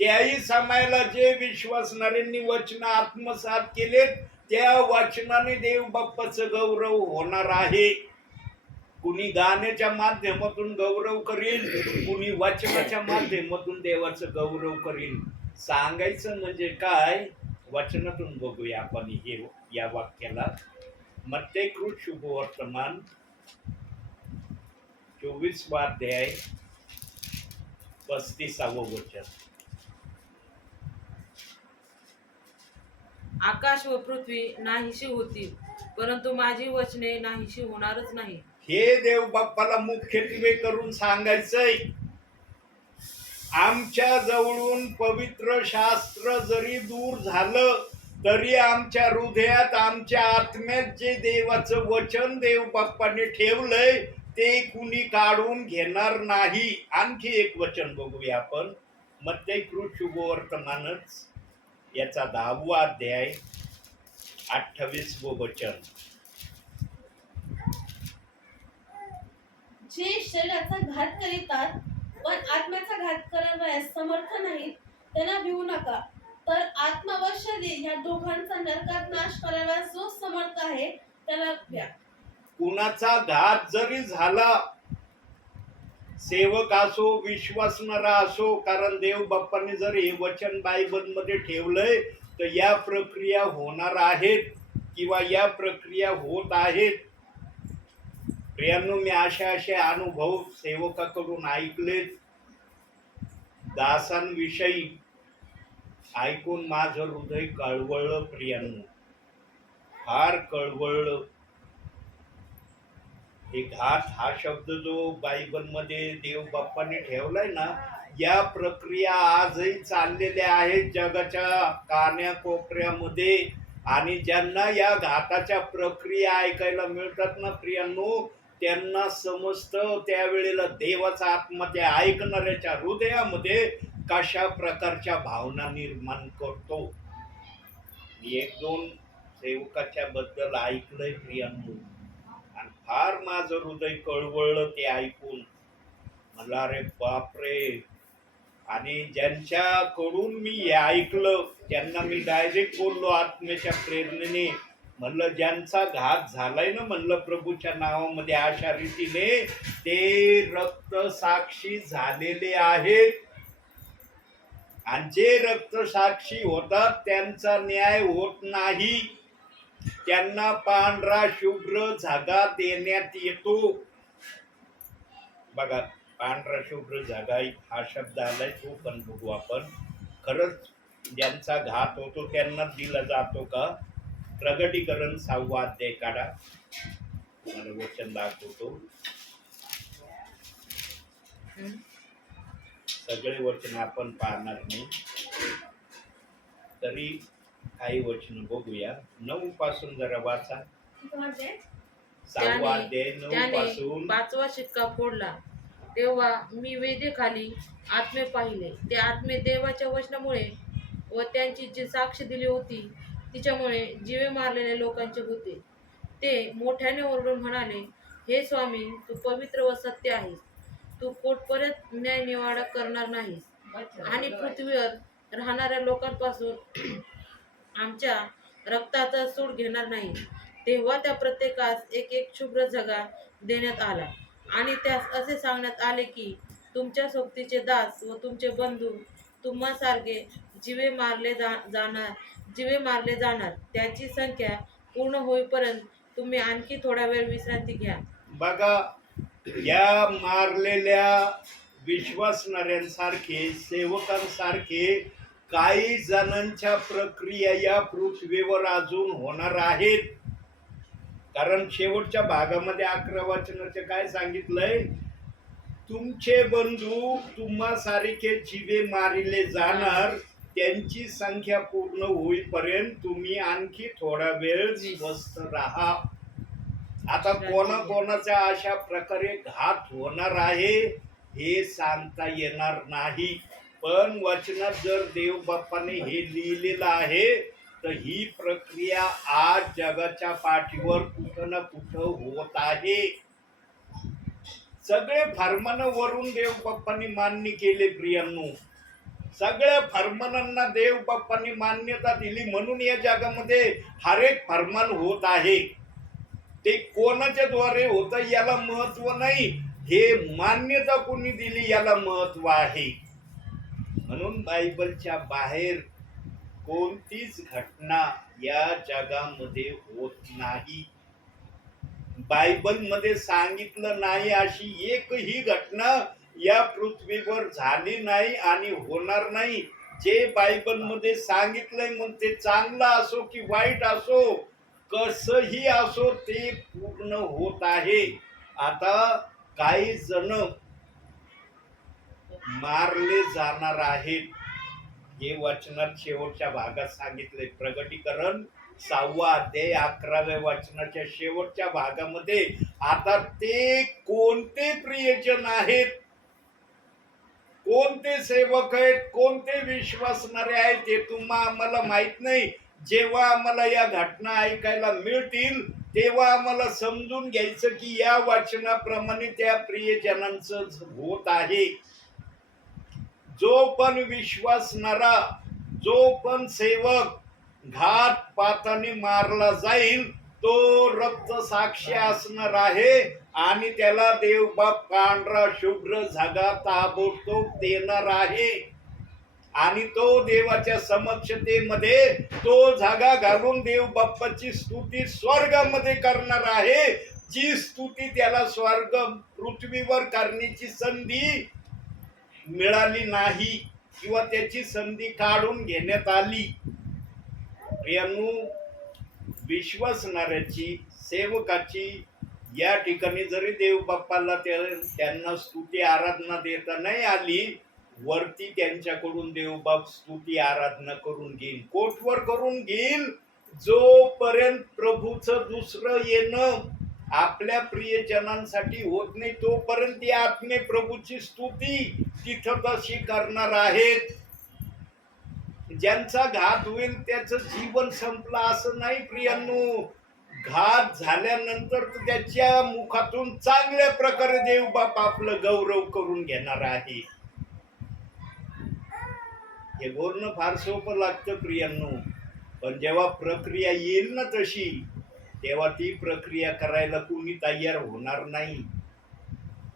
त्याही समयाला जे विश्वासणाऱ्यांनी वचन आत्मसात केले, त्या वचनाने देव बाप्पाचं गौरव होणार आहे. कुणी गाण्याच्या माध्यमातून गौरव करील, कुणी वचनाच्या माध्यमातून देवाचं गौरव करील. सांगायचं म्हणजे काय? वचनातून बघूया आपण हे या वाक्याला. मत्ती शुभवर्तमान 24 अध्याय 35 वचन. आकाश व पृथ्वी नाहीशी होतील, परंतु माझी वचने नाहीशी होणारच नाही. हे देव बाप्पाला मुख्यत्वे करून सांगायचंय. आमच्या जवळून पवित्र शास्त्र जरी दूर झालं तरी आमच्या हृदयात, आमच्या आत्म्यात जे देवाचं वचन देव बाप्पाने ठेवलंय ते कुणी काढून घेणार नाही. आणखी एक वचन बघूया आपण. मत्ती शुभवर्तमानच याचा 10वा अध्याय 28 वचन. जे शरीराचा घात करीतात पण आत्म्याचा घात करायला समर्थ नाहीत, त्यांना भिवू नका. तर आत्मा व शरीर या दोघांचा नरकात नाश करायला जो समर्थ आहे त्याला भ्या. कुणाचा घात जरी झाला, सेवक असो, विश्वासणारा असो, कारण देव बाप्पाने जर हे वचन बायबल मध्ये ठेवलंय तर या प्रक्रिया होणार आहेत किंवा या प्रक्रिया होत आहेत. प्रियांनो, मी असे अनुभव सेवकाकडून ऐकलेत. दासांविषयी ऐकून माझं हृदय कळवळलं प्रियांनो, फार कळवळलं. हे घात हा शब्द जो बायबल मध्ये देव बाप्पाने ठेवलाय ना, या प्रक्रिया आजही चाललेल्या आहेत जगाच्या कान्याकोपऱ्यामध्ये. आणि ज्यांना या घाताच्या प्रक्रिया ऐकायला मिळतात ना प्रियांनो, त्यांना समजतं त्यावेळेला देवाचा आत्मा त्या ऐकणाऱ्याच्या हृदयामध्ये कशा प्रकारच्या भावना निर्माण करतो. मी 1-2 सेवकाच्या बद्दल ऐकलंय प्रियांनो, आणि फार माझं हृदय कळवळलं ते ऐकून. मला अरे बापरे. आणि ज्यांच्याकडून मी हे ऐकलं त्यांना मी डायरेक्ट बोललो आत्म्याच्या प्रेरणेने. म्हणलं ज्यांचा घात झालाय ना, म्हणलं प्रभूच्या नावामध्ये अशा रीतीने, ते रक्त साक्षी झालेले आहेत. आणि जे रक्त साक्षी होतात त्यांचा न्याय होत नाही. त्यांना पांढरा शुभ्र झगा देण्यात येतो. बघा, पांढरा शुभ्र झगा हा शब्द आलाय, तो पण बघू आपण. खरंच ज्यांचा घात होतो त्यांना दिला जातो का? प्रगटीकरण 6वा अध्याय काढा. मला वचन दाखवतो. हं? सगळे वचन आपण पाहणार नाही, तरी काही वचन बघूया. 9 पासून जरा वाचा. म्हणजे 6वा अध्याय 9 त्याने पासून. 5वा शिक्का फोडला तेव्हा मी वेदीखाली आत्मे पाहिले. ते आत्मे देवाच्या वचनामुळे व त्यांची जी साक्ष दिली होती तिच्यामुळे जीवे मारलेल्या लोकांचे होते. ते मोठ्याने ओरडून म्हणाले, हे स्वामी, तू पवित्र व सत्य आहेस. तू कोटपर्यंत न्यायनिवाडा करणार नाहीस आणि पृथ्वीवर राहणाऱ्या लोकांपासून आमच्या रक्ताचा सूड घेणार नाही. तेव्हा त्या प्रत्येकास एक एक शुभ्र झगा देण्यात आला आणि त्यास असे सांगण्यात आले की तुमच्या सोबतीचे दास व तुमचे बंधू तुम्हासारखे जीवे मारले जाणार. त्याची संख्या पूर्ण होईपर्यंत तुम्ही आणखी थोडा वेळ विश्रांती घ्या. बघा, या मारलेल्या विश्वासणाऱ्यांसारखे, सेवकांसारखे काही जणांच्या प्रक्रिया या पृथ्वीवर अजून होणार आहेत. कारण शेवटच्या भागामध्ये 11 वचनाचे काय सांगितलंय? तुमचे बंधू तुम्हासारखे जीवे मारिले जाणार. त्यांची संख्या पूर्ण होईपर्यंत तुम्ही आणखी थोडा वेळ स्वस्थ राहा. आता कोणाकोणाच्या अशा प्रकारे घात होणार आहे हे सांगता येणार नाही, पण वचनात जर देव बाप्पाने हे लिहिलेलं आहे तर ही प्रक्रिया आज जगाच्या पाठीवर कुठं ना कुठं होत आहे. सगळे फरमान वरून देव बाप्पांनी मान्य केले प्रियांनो. सगळ्या फरमानांना देव बाप्पांनी मान्यता दिली, म्हणून या जगामध्ये हर एक फरमान होत आहे. ते कोणाच्या द्वारे होत याला महत्व नाही, हे मान्यता कोणी दिली याला महत्व आहे. म्हणून बायबलच्या बाहेर कोणतीच घटना या जगामध्ये होत नाही. बायबलमध्ये सांगितलं नाही अशी एकही घटना या पृथ्वीवर झाली नाही आणि होणार नाही. जे बायबलमध्ये सांगितलंय मग ते चांगलं असो की वाईट असो, कसंही असो, ते पूर्ण होत आहे. आता काही जण मारले जाणार आहेत, हे वचनात शेवटच्या भागात सांगितले. प्रगटीकरण 6वा अध्याय 11व्या वचनाच्या शेवटच्या भागामध्ये. आता ते कोणते प्रियजन आहेत, कोणते सेवक आहेत, कोणते विश्वासणारे आहेत ते आम्हाला माहित नाही. जेव्हा आम्हाला या घटना ऐकायला मिळतील तेव्हा आम्हाला समजून घ्यायचं की या वचनाप्रमाणे त्या प्रियजनांचं होत आहे. जो पण विश्वासणारा, जो पण सेवक घात पाताने मारला जाईल तो रक्त साक्षी असणार आहे आणि त्याला देवबाप पांढरा शुभ्र झगा ताबडतोब देणार आहे. आणि तो देवाच्या समक्षतेमध्ये तो झगा घालून देव बाप्पाची स्तुती स्वर्गामध्ये करणार आहे. जी स्तुती त्याला स्वर्ग पृथ्वीवर करण्याची संधी मिळाली नाही किंवा त्याची संधी काढून घेण्यात आली. प्रियांनो, विश्वासणाऱ्याची, सेवकाची या ठिकाणी जरी देव बाप्पाला त्यांना स्तुती आराधना देता नाही आली, वरती त्यांच्याकडून देवबाप स्तुती आराधना करून घेईल. कोठवर करून घेईल? जोपर्यंत प्रभूचं दुसरं येणं आपल्या प्रियजनांसाठी होत नाही तोपर्यंत ती आत्मे प्रभूची स्तुती तिथं तशी करणार आहेत. ज्यांचा घात होईल त्याचं जीवन संपलं असं नाही प्रियांनो. घात झाल्यानंतर त्याच्या मुखातून चांगल्या प्रकारे देवबाप आपलं गौरव करून घेणार आहे. हे बोलणं फार सोपं लागतं प्रियांनो, पण जेव्हा प्रक्रिया येईल ना तशी, तेव्हा ती प्रक्रिया करायला कोणी तयार होणार नाही.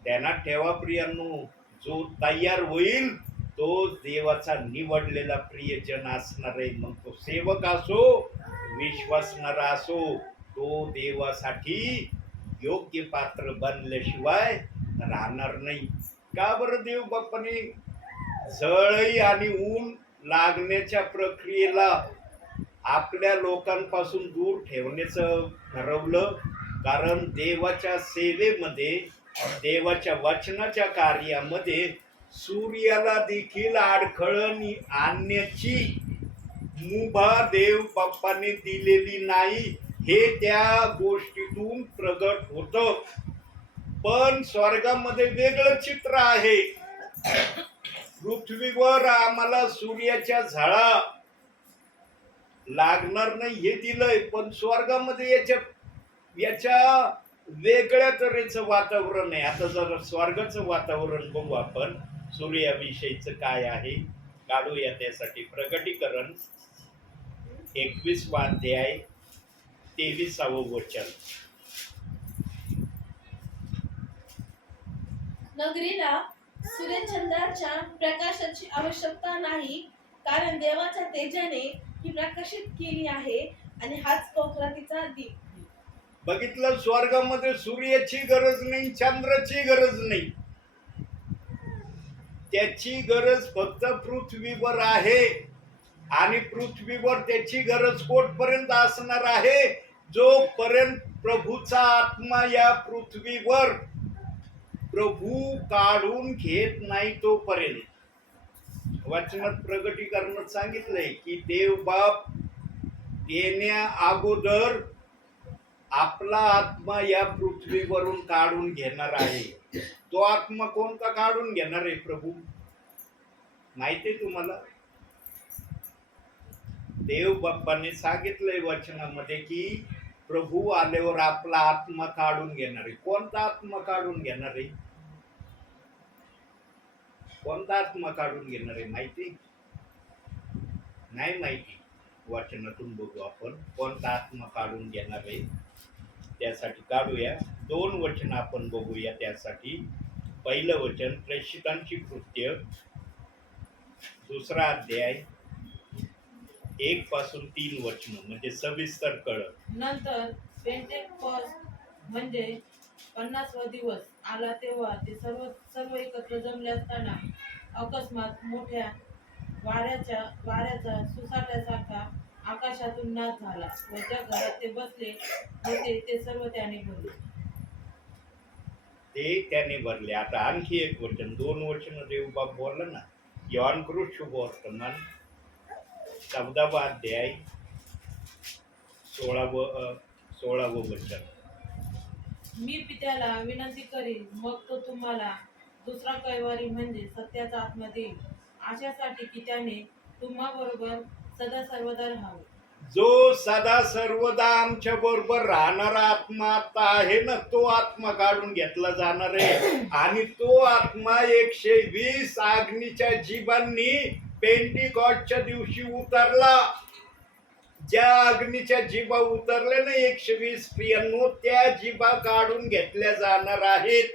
त्यांना ठेवा प्रियांनो, जो तयार होईल तो देवाचा निवडलेला प्रियजन असणार आहे. मग तो सेवक असो, विश्वासणारा असो, तो देवासाठी योग्य पात्र बनल्याशिवाय राहणार नाही. का बरं देव बाप्पाने झळई आणि ऊन लागण्याच्या प्रक्रियेला आपल्या लोकांपासून दूर ठेवण्याचं ठरवलं? कारण देवाच्या सेवेमध्ये, देवाच्या वचनाच्या कार्यामध्ये सूर्याला देखील अडखळण आणण्याची मुभा देव बाप्पाने दिलेली नाही, हे त्या गोष्टीतून प्रगट होतं. पण स्वर्गामध्ये वेगळं चित्र आहे. पृथ्वीवर आम्हाला सूर्याच्या झळा लागणार नाही हे दिलंय, पण स्वर्गामध्ये याच्या वेगळ्या तऱ्हेचं वातावरण आहे. आता जर स्वर्गाचं वातावरण बघू आपण, सूर्याविषयीचं काय आहे काढूया. त्यासाठी प्रकटीकरण 21 अध्याय 23 वचन. नगरीला सूर्यचंद्राच्या प्रकाशाची आवश्यकता नाही, कारण देवाच्या तेजाने ही प्रकाशित केली आहे आणि हाच कोकरातीचा दीप. बघितलं, स्वर्गामध्ये सूर्याची गरज नाही, चंद्राची गरज नाही. त्याची गरज फक्त पृथ्वीवर आहे. आणि पृथ्वीवर त्याची गरज कोठपर्यंत असणार आहे? जोपर्यंत प्रभूचा आत्मा या पृथ्वीवर प्रभू काढून घेत नाही तोपर्यंत. वचनात प्रगटीकरणात सांगितलंय की देव बाप येण्या अगोदर आपला आत्मा या पृथ्वीवरून काढून घेणार आहे. तो आत्मा कोणता काढून घेणार आहे प्रभू माहिती आहे तुम्हाला? देव बाप्पाने सांगितलंय वचनामध्ये की प्रभू आल्यावर आपला आत्मा काढून घेणार आहे. कोणता आत्मा काढून घेणार आहे? कोणता आत्मा काढून घेणार आहे माहिती नाही? माहिती वचनातून बघू आपण कोणता आत्मा काढून घेणार आहे. त्यासाठी काढूया 2 वचन आपण बघूया. त्यासाठी पहिलं वचन प्रेषितांची कृत्य 2 अध्याय 1 पासून 3 वचन, म्हणजे सविस्तर कळत. नंतर पेंटेकोस्त म्हणजे 50वा दिवस आला तेव्हा ते सर्व एकत्र जमले असताना अकस्मात मोठ्या वाऱ्याचा सुसाट्यासारखा आकाशातून नाद झाला व ज्या घरात ते बसले होते ते सर्व त्याने भरले. ते त्याने भरले. आता आणखी एक वचन, 2 वचन देव बाप बोलला ना. योहान कृष्ण शुभवर्तमान 14वा अध्याय 16वं वचन. मी पित्याला विनंती करीन, मग तो तुम्हाला दुसरा कैवारी म्हणजे सत्याचा आत्मा देईल, अशासाठी की त्याने तुम्हा बरोबर सदा सर्वदा राहावे. जो सदा सर्वदा आमच्या बरोबर राहणारा आत्मा आता आहे ना, तो आत्मा काढून घेतला जाणार आहे. आणि तो आत्मा 120 अग्नीच्या जीवांनी पेंटिकॉस्टच्या दिवशी उतरला. ज्या अग्नीच्या जीवा उतरले ना 120 प्रियांनो, त्या जीवा काढून घेतल्या जाणार आहेत.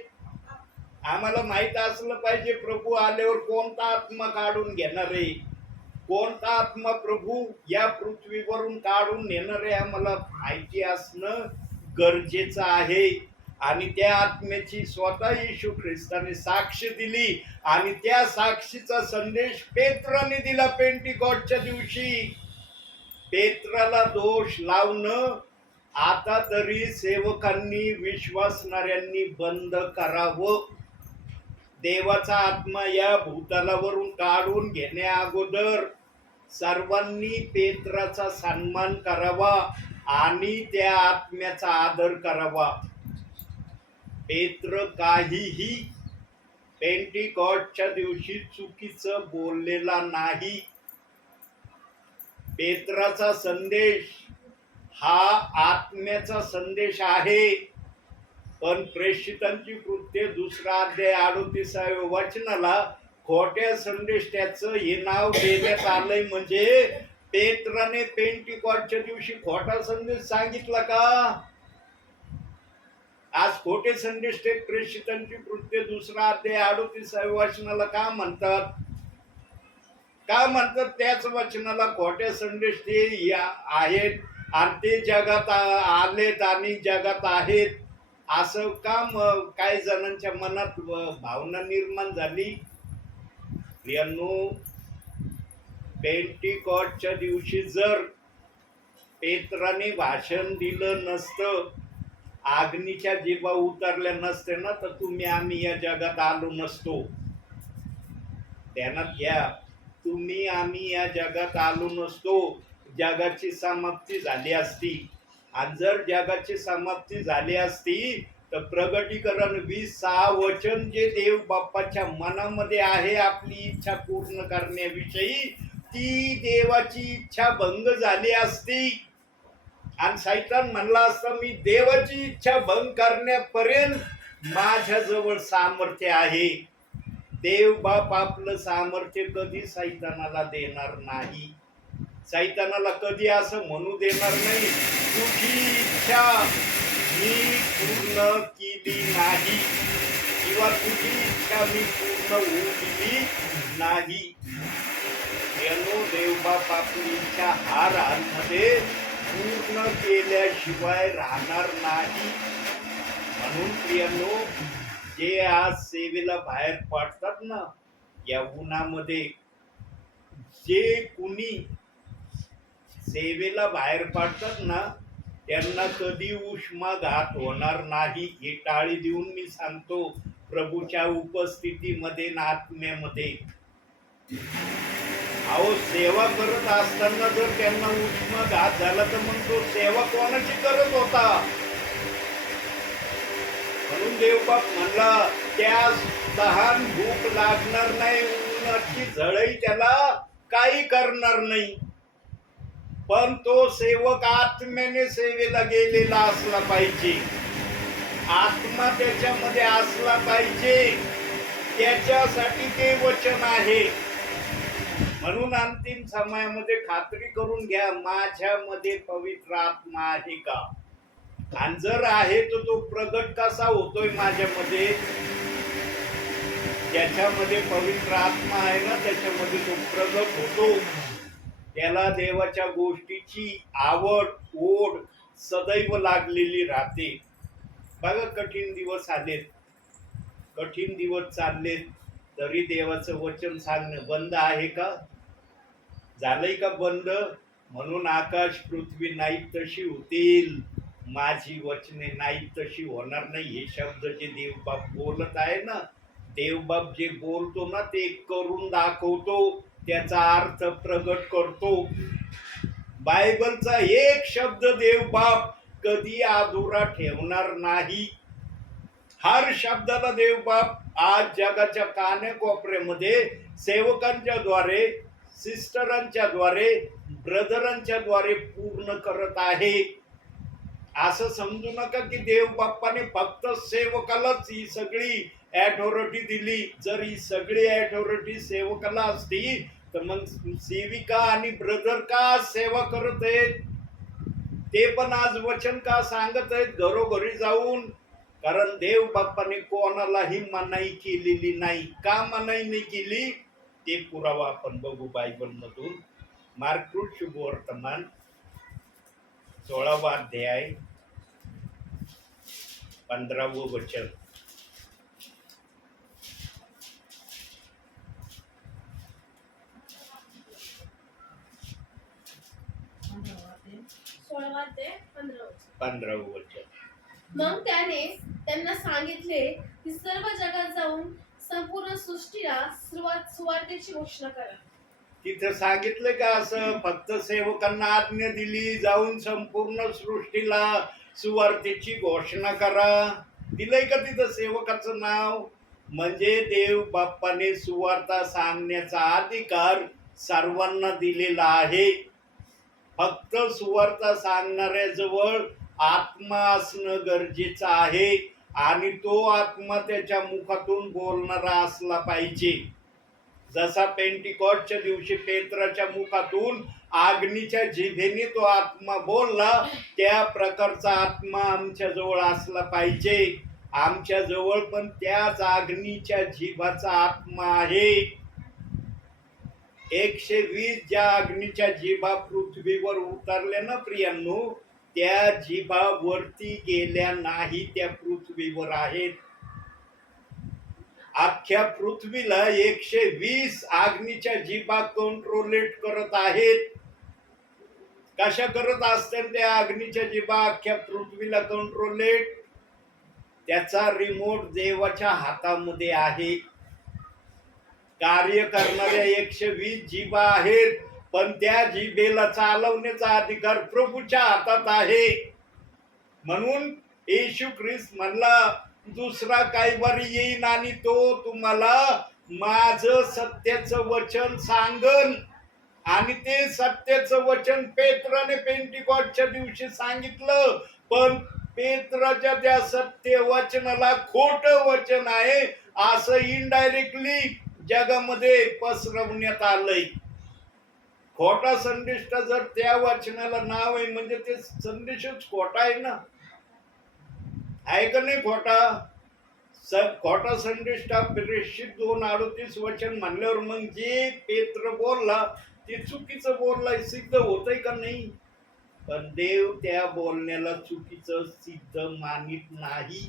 आम्हाला माहित असलं पाहिजे प्रभू आल्यावर कोणता आत्मा काढून घेणार आहे, कोणता आत्मा प्रभू या पृथ्वीवरून काढून नेणार आहे, आम्हाला माहिती असणं गरजेचं आहे. आणि त्या आत्म्याची स्वतः येशू ख्रिस्ताने साक्ष दिली आणि त्या साक्षीचा संदेश पेत्राने दिला पेंटिकॉस्टच्या दिवशी. पेत्राला दोष लावणं आता तरी सेवकांनी, विश्वासणाऱ्यांनी बंद करावं. देवाचा आत्मा या भूतलावरून काढून घेण्या अगोदर सर्वांनी पेत्राचा सन्मान करावा आणि त्या आत्म्याचा आदर करावा. पेत्र काहीही पेंटिकॉस्टच्या दिवशी चुकीचं बोललेला नाही. पेत्राचा संदेश हा आत्म्याचा संदेश आहे. पण प्रेषितांची कृत्य 2 अध्याय 38व्या वचनाला खोट्या संदेश त्याचं हे नाव देण्यात आलंय. म्हणजे पेत्राने पेंटिकॉस्टच्या दिवशी खोटा संदेश सांगितला का? आज खोटे संदेश ते प्रेषितांची कृत्य 2 अध्याय 38व्या वचनाला का म्हणतात? का म्हणतात त्याच वचनाला खोटे संदेश ते आहेत आणि ते जगात आलेत आणि जगात आहेत, असं का काही जणांच्या मनात भावना निर्माण झाली? प्रियांनो, पेंटिकॉस्टच्या दिवशी जर पेत्राने भाषण दिलं नसतं अग्नीच्या जिभा उतरल्या नसते ना तर तुम्ही आम्ही या जगात आलो नसतो. ध्यानात घ्या, तुम्ही आम्ही या जगात आलो नसतो. जगाची समाप्ती झाली असती. आणि जर जगाची समाप्ती झाली असती तर प्रगटीकरण 20:6 वचन जे देव बाप्पाच्या मनामध्ये आहे आपली इच्छा पूर्ण करण्याविषयी, ती देवाची इच्छा भंग झाली असती. आणि सैतान म्हणला असता मी देवाची इच्छा भंग करण्यापर्यंत माझ्याजवळ सामर्थ्य आहे. देव बाप आपलं सामर्थ्य कधी सैतानाला देणार नाही. सैतानाला कधी असं म्हणू देणार नाही तुझी इच्छा मी पूर्ण केली नाही किंवा तुझी इच्छा मी पूर्ण होऊ दिली नाही. देवबाप आपली इच्छा हारांमध्ये पूर्ण केल्याशिवाय राहणार नाही. म्हणून प्रियांनो, जे आज सेवेला बाहेर पडतात ना या उन्हामध्ये, जे कुणी सेवेला बाहेर पडतात ना त्यांना कधी उष्माघात होणार नाही हे टाळी देऊन मी सांगतो प्रभूच्या उपस्थितीमध्ये ना आत्म्यामध्ये. अहो, सेवा करत असताना जर त्यांना उष्माघात झाला तर मग तो सेवा कोणाची करत होता? म्हणून देवबाप म्हणला त्यास तहान भूक लागणार नाही, उन्हाची झळही त्याला काही करणार नाही. पण तो सेवक आत्म्याने सेवेला गेलेला असला पाहिजे, आत्मा त्याच्यामध्ये असला पाहिजे, त्याच्यासाठी ते वचन आहे. म्हणून अंतिम समयामध्ये खात्री करून घ्या माझ्यामध्ये पवित्र आत्मा आहे का, आणि जर आहे तर तो प्रगट कसा होतोय माझ्यामध्ये. ज्याच्यामध्ये पवित्र आत्मा आहे ना त्याच्यामध्ये तो प्रगट होतो. त्याला देवाच्या गोष्टीची आवड ओढ सदैव लागलेली राहते. बघा, कठीण दिवस आलेत, कठीण दिवस चाललेत, तरी देवाचं वचन सांगणं बंद आहे का? झालंय का बंद? म्हणून आकाश पृथ्वी नाही तशी होतील, माझी वचने नाही तशी होणार नाही. हे शब्द जे देवबाप बोलत आहे ना, देवबाप जे बोलतो ना ते करून दाखवतो, त्याचा अर्थ प्रगट करतो. बायबलचा एक शब्द देवबाप कधी अधुरा ठेवणार नाही. हर शब्दाला देवबाप आज जगाच्या कानाकोपऱ्यामध्ये सेवकांच्या द्वारे, सिस्टरांच्या द्वारे, ब्रदरांच्या द्वारे पूर्ण करत आहे. असं समजू नका की देव बाप्पाने फक्त सेवकालाच ही सगळी अथॉरिटी दिली. जर ही सगळी अथॉरिटी सेवकाला असती तर मग सेविका आणि ब्रदर का सेवा करत आहेत? ते पण आज वचन का सांगत आहेत घरोघरी जाऊन? कारण देव बाप्पाने कोणालाही मनाई केलेली नाही. का मनाई नाही केली ते पुरावा आपण बघू बायबल मधून. मार्कुस शुभवर्तमान 16वा अध्याय 15वं वचन. ते 15वं वचन. मग त्याने त्यांना सांगितले की सर्व जगात जाऊन संपूर्ण सृष्टीला सुवार्तेची घोषणा करा. तिथं सांगितलं का असं फक्त सेवकांना आज्ञा दिली जाऊन संपूर्ण सृष्टीला सुवार्तेची घोषणा करा? दिलंय का तिथं सेवकाचं नाव? म्हणजे देव बाप्पाने सुवार्ता सांगण्याचा अधिकार सर्वांना दिलेला आहे. फक्त सुवार्ता सांगणाऱ्याजवळ आत्मा असणं गरजेचं आहे आणि तो आत्मा त्याच्या मुखातून बोलणारा असला पाहिजे. जसा पेंटिकॉस्टच्या दिवशी पेत्राच्या मुखातून अग्नीच्या जिभेने तो आत्मा बोलला, त्या प्रकारचा आत्मा आमच्या जवळ असला पाहिजे. आमच्या जवळ पण त्याच अग्नीच्या जिभाचा आत्मा आहे. 120 ज्या अग्नीच्या जिभा पृथ्वीवर उतरल्या ना प्रियांनो, त्या जिभा वरती गेल्या नाही, त्या पृथ्वीवर आहेत. अख्ख्या पृथ्वीला 120 अग्नीच्या जिभा कंट्रोलेट करत आहेत. कशा करत असतात त्या अग्नीच्या जिभा अख्ख्या पृथ्वीला कंट्रोलेट त्याचा रिमोट देवाच्या हातामध्ये आहे. कार्य करणाऱ्या 120 जीवा आहेत, पण त्या जिभेला चालवण्याचा अधिकार प्रभूच्या हातात आहे. म्हणून येशू ख्रिस्त म्हणला दुसरा काही बरी येईन आणि तो तुम्हाला माझं सत्याचं वचन सांगन. आणि ते सत्याचं वचन पेत्राने पेंटिकॉस्टच्या दिवशी सांगितलं, पण पेत्राच्या त्या सत्य वचनाला खोटं वचन आहे असं इनडायरेक्टली जगामध्ये पसरवण्यात आलंय. खोटा संदेश जर त्या वचनाला नाव आहे म्हणजे ते संदेशच खोटा आहे ना, आहे का नाही खोटा? खोटा संदेश प्रेषित 2:38 वचन म्हणल्यावर मग जे पेत्र बोलला ते चुकीचं बोललाय सिद्ध होतंय का नाही? पण देव त्या बोलण्याला चुकीचं सिद्ध मानित नाही.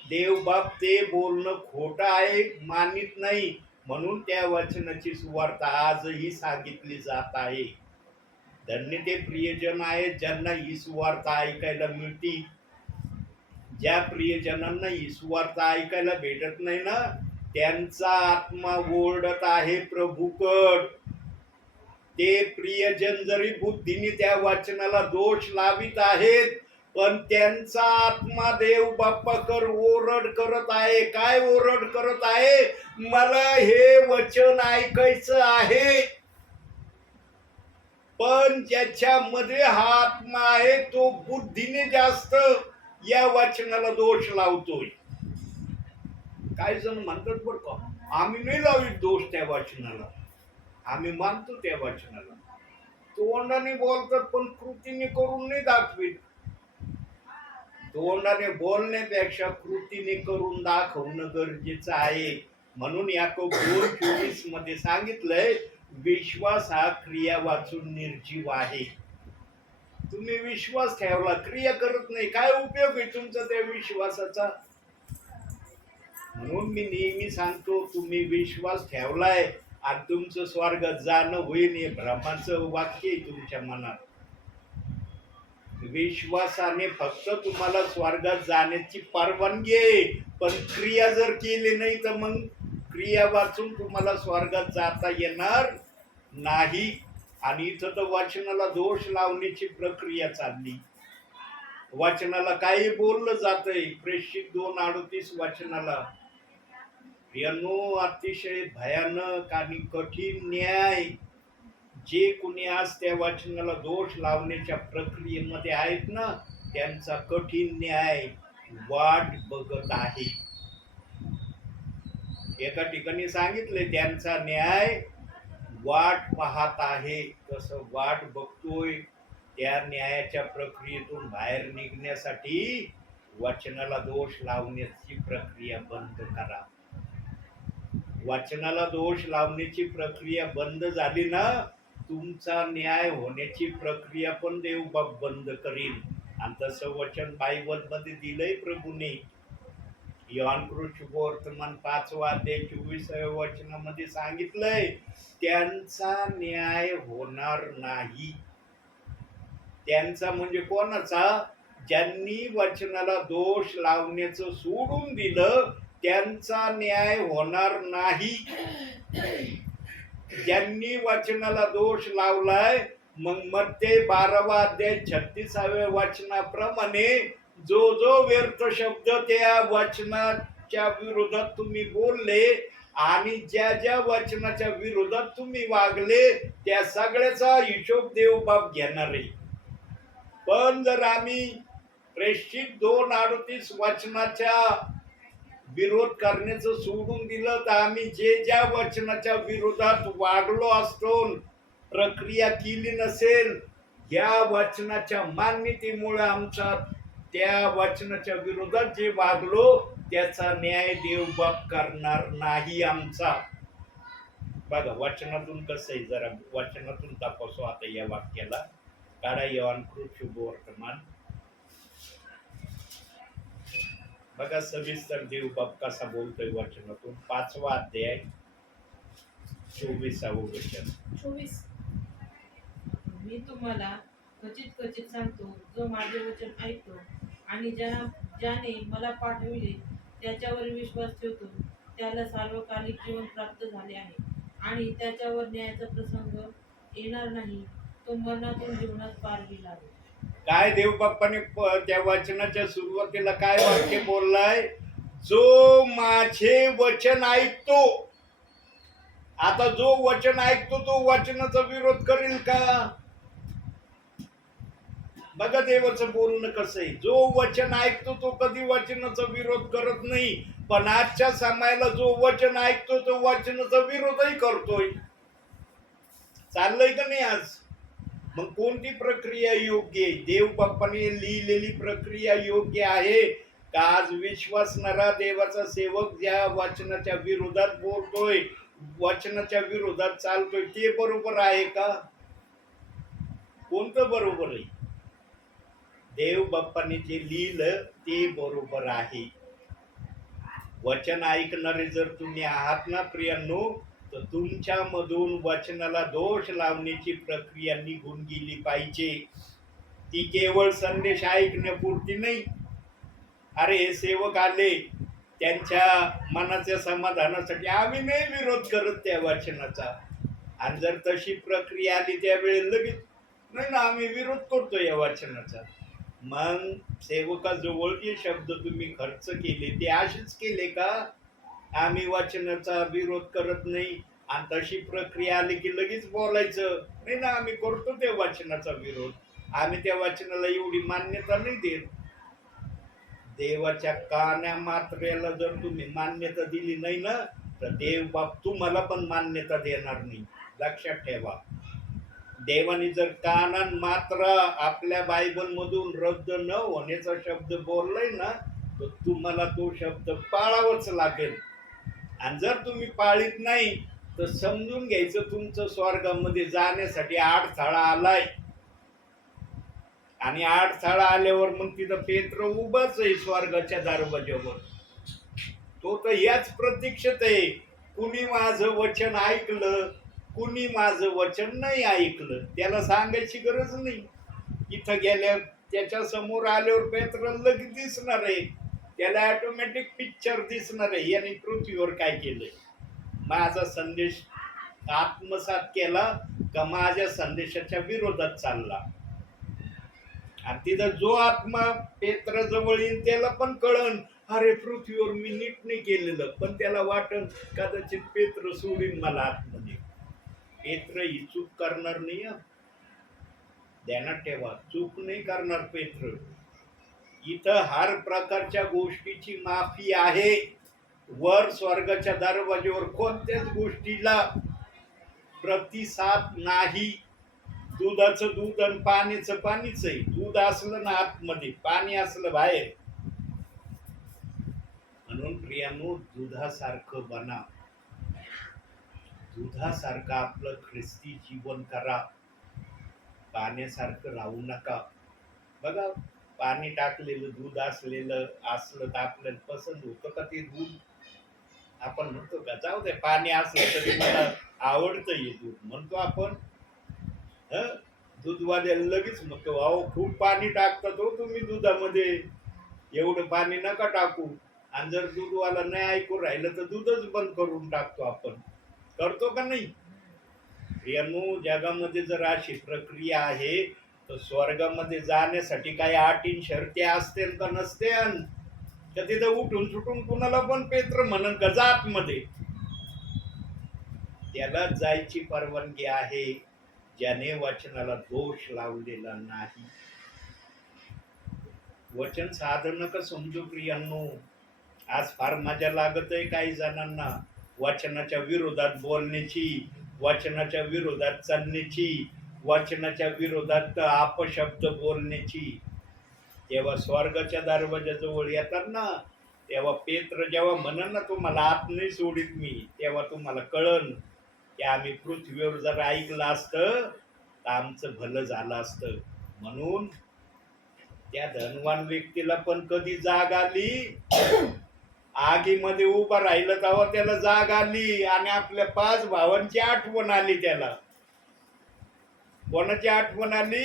देव बाप ते बोलणं खोटं आहे मानित नाही. म्हणून त्या वचनाची सुवार्ता आजही सांगितली जात आहे. धन्य ते प्रियजन आहेत ज्यांना ही सुवार्ता ऐकायला मिळती. ज्या प्रियजनांना ही सुवार्ता ऐकायला भेटत नाही ना, त्यांचा आत्मा ओरडत आहे प्रभूकड. ते प्रियजन जरी बुद्धीने त्या वचनाला दोष लावित आहेत, पण त्यांचा आत्मा देव बाप्पाकर ओरड करत आहे. काय ओरड करत आहे? मला हे वचन ऐकायचं आहे. पण ज्याच्यामध्ये हा आत्मा आहे तो बुद्धीने जास्त या वचनाला दोष लावतोय. काही जण म्हणतात बरं का, आम्ही नाही लावित दोष त्या वचनाला, आम्ही मानतो त्या वचनाला. तोंडाने बोलतात पण कृतीने करून नाही दाखवित. तोंडाने बोलण्यापेक्षा कृतीने करून दाखवणं गरजेचं आहे. म्हणून याकोब 2:24 मध्ये सांगितलंय, विश्वास हा क्रिया वाचून निर्जीव आहे. तुम्ही विश्वास ठेवला, क्रिया करत नाही, काय उपयोग आहे तुमचा त्या विश्वासाचा? म्हणून मी नेहमी सांगतो, तुम्ही विश्वास ठेवलाय आणि तुमचं स्वर्गात जाणं होईल हे भ्रमाचं वाक्य आहे तुमच्या मनात. विश्वासाने फक्त तुम्हाला स्वर्गात जाण्याची परवानगी आहे, पण क्रिया जर केली नाही तर मग क्रिया वाचून तुम्हाला स्वर्गात जाता येणार नाही. आणि इथं तर वचनाला दोष लावण्याची प्रक्रिया चालली. वचनाला काही बोललं जातंय. प्रेषित 2:38 वचनाला अतिशय भयानक आणि कठीण न्याय. जे कुणी आज त्या वचनाला दोष लावण्याच्या प्रक्रियेमध्ये आहेत ना, त्यांचा कठीण न्याय वाट बघत आहे. एका ठिकाणी सांगितले त्यांचा न्याय वाट पाहत आहे. तसं वाट बघतोय. त्या न्यायाच्या प्रक्रियेतून बाहेर निघण्यासाठी वचनाला दोष लावण्याची प्रक्रिया बंद करा. वचनाला दोष लावण्याची प्रक्रिया बंद झाली ना, तुमचा न्याय होण्याची प्रक्रिया पण देव बाप बंद करील. आणि तसं वचन बायबल मध्ये दिलंय प्रभूने. योहान शुभवर्तमान 5वा अध्याय 24व्या वचनामध्ये सांगितलंय, त्यांचा न्याय होणार नाही. त्यांचा म्हणजे कोणाचा? ज्यांनी वचनाला दोष लावण्याचं सोडून दिलं त्यांचा न्याय होणार नाही. ज्यांनी वचनाला दोष लावलाय, मग मत्ते 12वा अध्याय 36व्या वचनाप्रमाणे जो जो व्यर्थ शब्द त्या वचनाच्या विरोधात तुम्ही बोलले आणि ज्या ज्या वचनाच्या विरोधात तुम्ही वागले त्या सगळ्याचा हिशोब देव बाप घेणार आहे. पण जर आम्ही प्रेषित 2:38 वचनाच्या विरोध करण्याचं सोडून दिलं तर आम्ही जे ज्या वचनाच्या विरोधात वागलो असतो, प्रक्रिया केली नसेल, या वचनाच्या मान्यतेमुळे आमचा त्या वचनाच्या विरोधात जे वागलो त्याचा न्याय देव बाप करणार नाही आमचा. बघा वचनातून कसं आहे, जरा वचनातून तपासू आता या वाक्याला. काढा योहान शुभवर्तमान. बघा सविस्तर देव बाप कसा बोलतोय वचनातून. 5वा अध्याय 24वा वचन. 24. मी तुम्हाला खचित खचित सांगतो, जो माझे वचन ऐकतो आणि ज्याने मला पाठविले त्याच्यावर विश्वास ठेवतो त्याला सार्वकालिक जीवन प्राप्त झाले आहे आणि त्याच्यावर न्यायाचा प्रसंग येणार नाही. तो मरणातून जीवनात पार गेला आहे. काय देवबाप्पाने त्या वचनाच्या सुरुवातीला काय वाक्य बोललाय? जो माझे वचन ऐकतो. आता जो वचन ऐकतो तो वचनाचा विरोध करेल का? बघा देवाचं बोलणं कसं आहे. जो वचन ऐकतो तो कधी वचनाचा विरोध करत नाही, पण आजच्या समायाला जो वचन ऐकतो तो वचनाचा विरोधही करतोय. चाललंय का नाही आज? मग कोणती प्रक्रिया योग्य आहे? देव बाप्पाने लिहिलेली प्रक्रिया योग्य आहे का? आज विश्वासणारा देवाचा सेवक ज्या वचनाच्या विरोधात बोलतोय, वचनाच्या विरोधात चालतोय, ते बरोबर आहे का? कोणतं बरोबर आहे? देव बाप्पाने जे लिहिलं ते बरोबर आहे. वचन ऐकणारे जर तुम्ही आहात ना प्रियांनो, तर तुमच्या मधून वचनाला दोष लावण्याची प्रक्रिया निघून गेली पाहिजे. ती केवळ संदेश ऐकण्यापुरती नाही. अरे हे सेवक आले, त्यांच्या मनाच्या समाधानासाठी आम्ही नाही विरोध करत त्या वचनाचा, आणि जर तशी प्रक्रिया आली त्यावेळी लगेच नाही ना आम्ही विरोध करतो या वचनाचा. मग सेवकाजवळ जे शब्द तुम्ही खर्च केले ते असेच केले का? आम्ही वचनाचा विरोध करत नाही, आणि तशी प्रक्रिया आली की लगेच बोलायचं नाही ना आम्ही करतो त्या वचनाचा विरोध, आम्ही त्या वचनाला एवढी मान्यता नाही देत. देवाच्या काना मात्रेला जर तुम्ही मान्यता दिली नाही ना, तर देव बाप तुम्हाला पण मान्यता देणार नाही. लक्षात ठेवा. देवाने जर कानान मात्र आपल्या बायबल मधून रद्द न होण्याचा शब्द बोललाय ना, तर तुम्हाला तो शब्द पाळावाच लागेल. आणि जर तुम्ही पाळीत नाही तर समजून घ्यायचं तुमचं स्वर्गामध्ये जाण्यासाठी अडथळा आलाय. आणि अडथळा आल्यावर मग तिथं पेत्र उभाच आहे स्वर्गाच्या दरवाज्यावर. तो तर याच प्रतीक्षेत आहे, कुणी माझं वचन ऐकलं, कुणी माझं वचन नाही ऐकलं. त्याला सांगायची गरज नाही. इथं गेल्या त्याच्या समोर आल्यावर पेत्र लगेच दिसणार आहे, त्याला ऑटोमॅटिक पिक्चर दिसणार आहे याने पृथ्वीवर काय केलंय. माझा संदेश आत्मसात केला का माझ्या संदेशाच्या विरोधात चालला. आणि तिथं जो आत्मा पेत्र जवळ येईल त्याला पण कळन, अरे पृथ्वीवर मी नीट नाही केलेलं, पण त्याला वाटन कदाचित पेत्र सोडीन मला आतमध्ये. पेत्र ही चूक करणार नाही. ध्यानात ठेवा, चूक नाही करणार पेत्र. इथं हर प्रकारच्या गोष्टीची माफी आहे. वर स्वर्गाच्या दरवाजेवर कोणत्याच गोष्टीला प्रतिसाद नाही. दुधाचं दूध आणि पाण्याचं पाणीच आहे. दूध असलं ना आतमध्ये, पाणी असलं बाहेर. म्हणून प्रियांनो, दुधासारखं बना. दुधासारखं आपलं ख्रिस्ती जीवन करा. पाण्यासारखं राहू नका. बघा, पाणी टाकलेलं दूध असलं तर आपल्याला पसंत होतं का ते दूध? आपण म्हणतो का जाऊ दे पाणी असलं तरी मला आवडतं हे दूध, म्हणतो आपण. दूधवाल्याला लगेच म्हणतो, अहो खूप पाणी टाकतात हो तुम्ही दुधामध्ये, एवढं पाणी नका टाकू. आणि जर दूधवाला नाही ऐकून राहिलं तर दूधच बंद करून टाकतो आपण. करतो का नाही? प्रियांनो, जगामध्ये जर अशी प्रक्रिया आहे तर स्वर्गामध्ये जाण्यासाठी काही अटी शर्ती असतील का नसतील? तर तिथं उठून सुटून कुणाला पण पेत्र म्हणन का जात मध्ये? त्याला जायची परवानगी आहे ज्याने वचनाला दोष लावलेला नाही. वचन साधं नका समजू प्रियांनो. आज फार मजा लागत आहे काही जणांना वचनाच्या विरोधात बोलण्याची, वचनाच्या विरोधात चालण्याची, वचनाच्या विरोधात अपशब्द बोलण्याची. तेव्हा स्वर्गाच्या दरवाजाजवळ येतात ना, तेव्हा पेत्र जेव्हा म्हणन ना तुम्हाला आत नाही सोडित मी, तेव्हा तुम्हाला कळन की आम्ही पृथ्वीवर जर ऐकलं असतं तर आमचं भलं झालं असतं. म्हणून त्या धनवान व्यक्तीला पण कधी जाग आली, आगीमध्ये उभा राहिलं तेव्हा त्याला जाग आली आणि आपल्या 5 भावांची आठवण आली त्याला. कोणाची आठवण आली?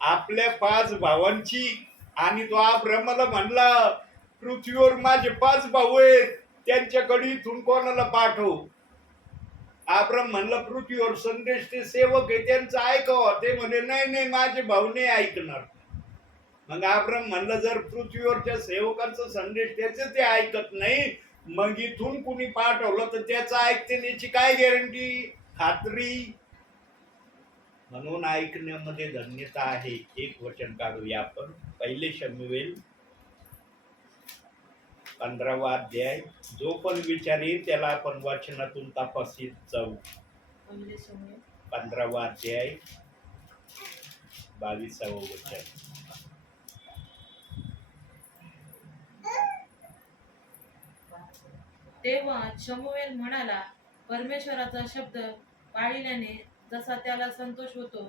आपल्या 5 भावांची. आणि तो अब्रामाला म्हणला पृथ्वीवर माझे 5 भाऊ आहेत, त्यांच्याकडे इथून कोणाला पाठव. अब्राम म्हणला पृथ्वीवर संदेश ते सेवक आहे त्यांचं ऐकावं. ते म्हणे नाही नाही माझे भाऊ नाही ऐकणार. मग अब्राम म्हणलं जर पृथ्वीवरच्या सेवकांचा संदेश त्याचे ते ऐकत नाही, मग इथून कुणी पाठवलं तर त्याचं ऐकते याची काय गॅरंटी, खात्री. म्हणून ऐकण्यामध्ये धन्यता आहे. एक वचन काढूया आपण. पहिले शमूएल 15वा अध्याय. जो पण विचारी त्याला आपण वचनातून तपासित जाऊ. पहिले शमूएल 15वा अध्याय 22वा वचन. तेव्हा शमूएल म्हणाला, परमेश्वराचा शब्द पाळिल्याने जसा त्याला संतोष होतो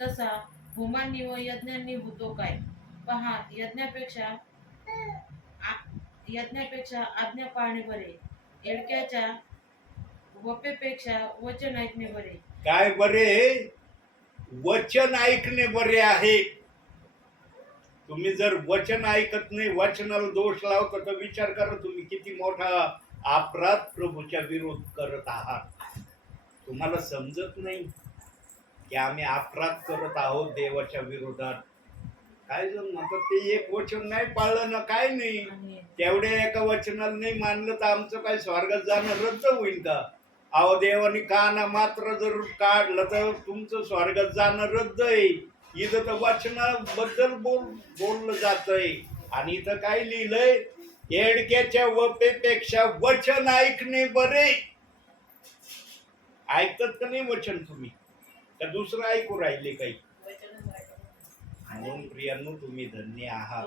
तसा होमांनी व यज्ञांनी होतो काय. पहा, यज्ञापेक्षा आज्ञा पाळणे बरे, एडक्याच्या वपेपेक्षा वचन ऐकणे बरे. काय बरे, वचन ऐकणे बरे आहे. तुम्ही जर वचन ऐकत नाही, वचनाला दोष लावता, तर विचार करा तुम्ही किती मोठा अपराध प्रभूच्या विरोध करत आहात. तुम्हाला समजत नाही की आम्ही अपराध करत आहोत देवाच्या विरोधात. काय जण म्हणतात ते एक वचन नाही पाळलं ना काय नाही, आणि तेवढ्या एका वचनाला नाही मानलं तर आमचं काय स्वर्गात जाणं रद्द होईल का? अहो देवाने काना मात्र जर काढलं तर तुमचं स्वर्गात जाणं रद्द आहे. इथं तर वचनाबद्दल बोललं जातंय. आणि इथं काय लिहिलंय, एडक्याच्या वपेपेक्षा वचन ऐकणे बरे. ऐकतात का नाही वचन तुम्ही, का दुसरं ऐकू राहिले काही? म्हणून प्रियांनो तुम्ही धन्य आहात.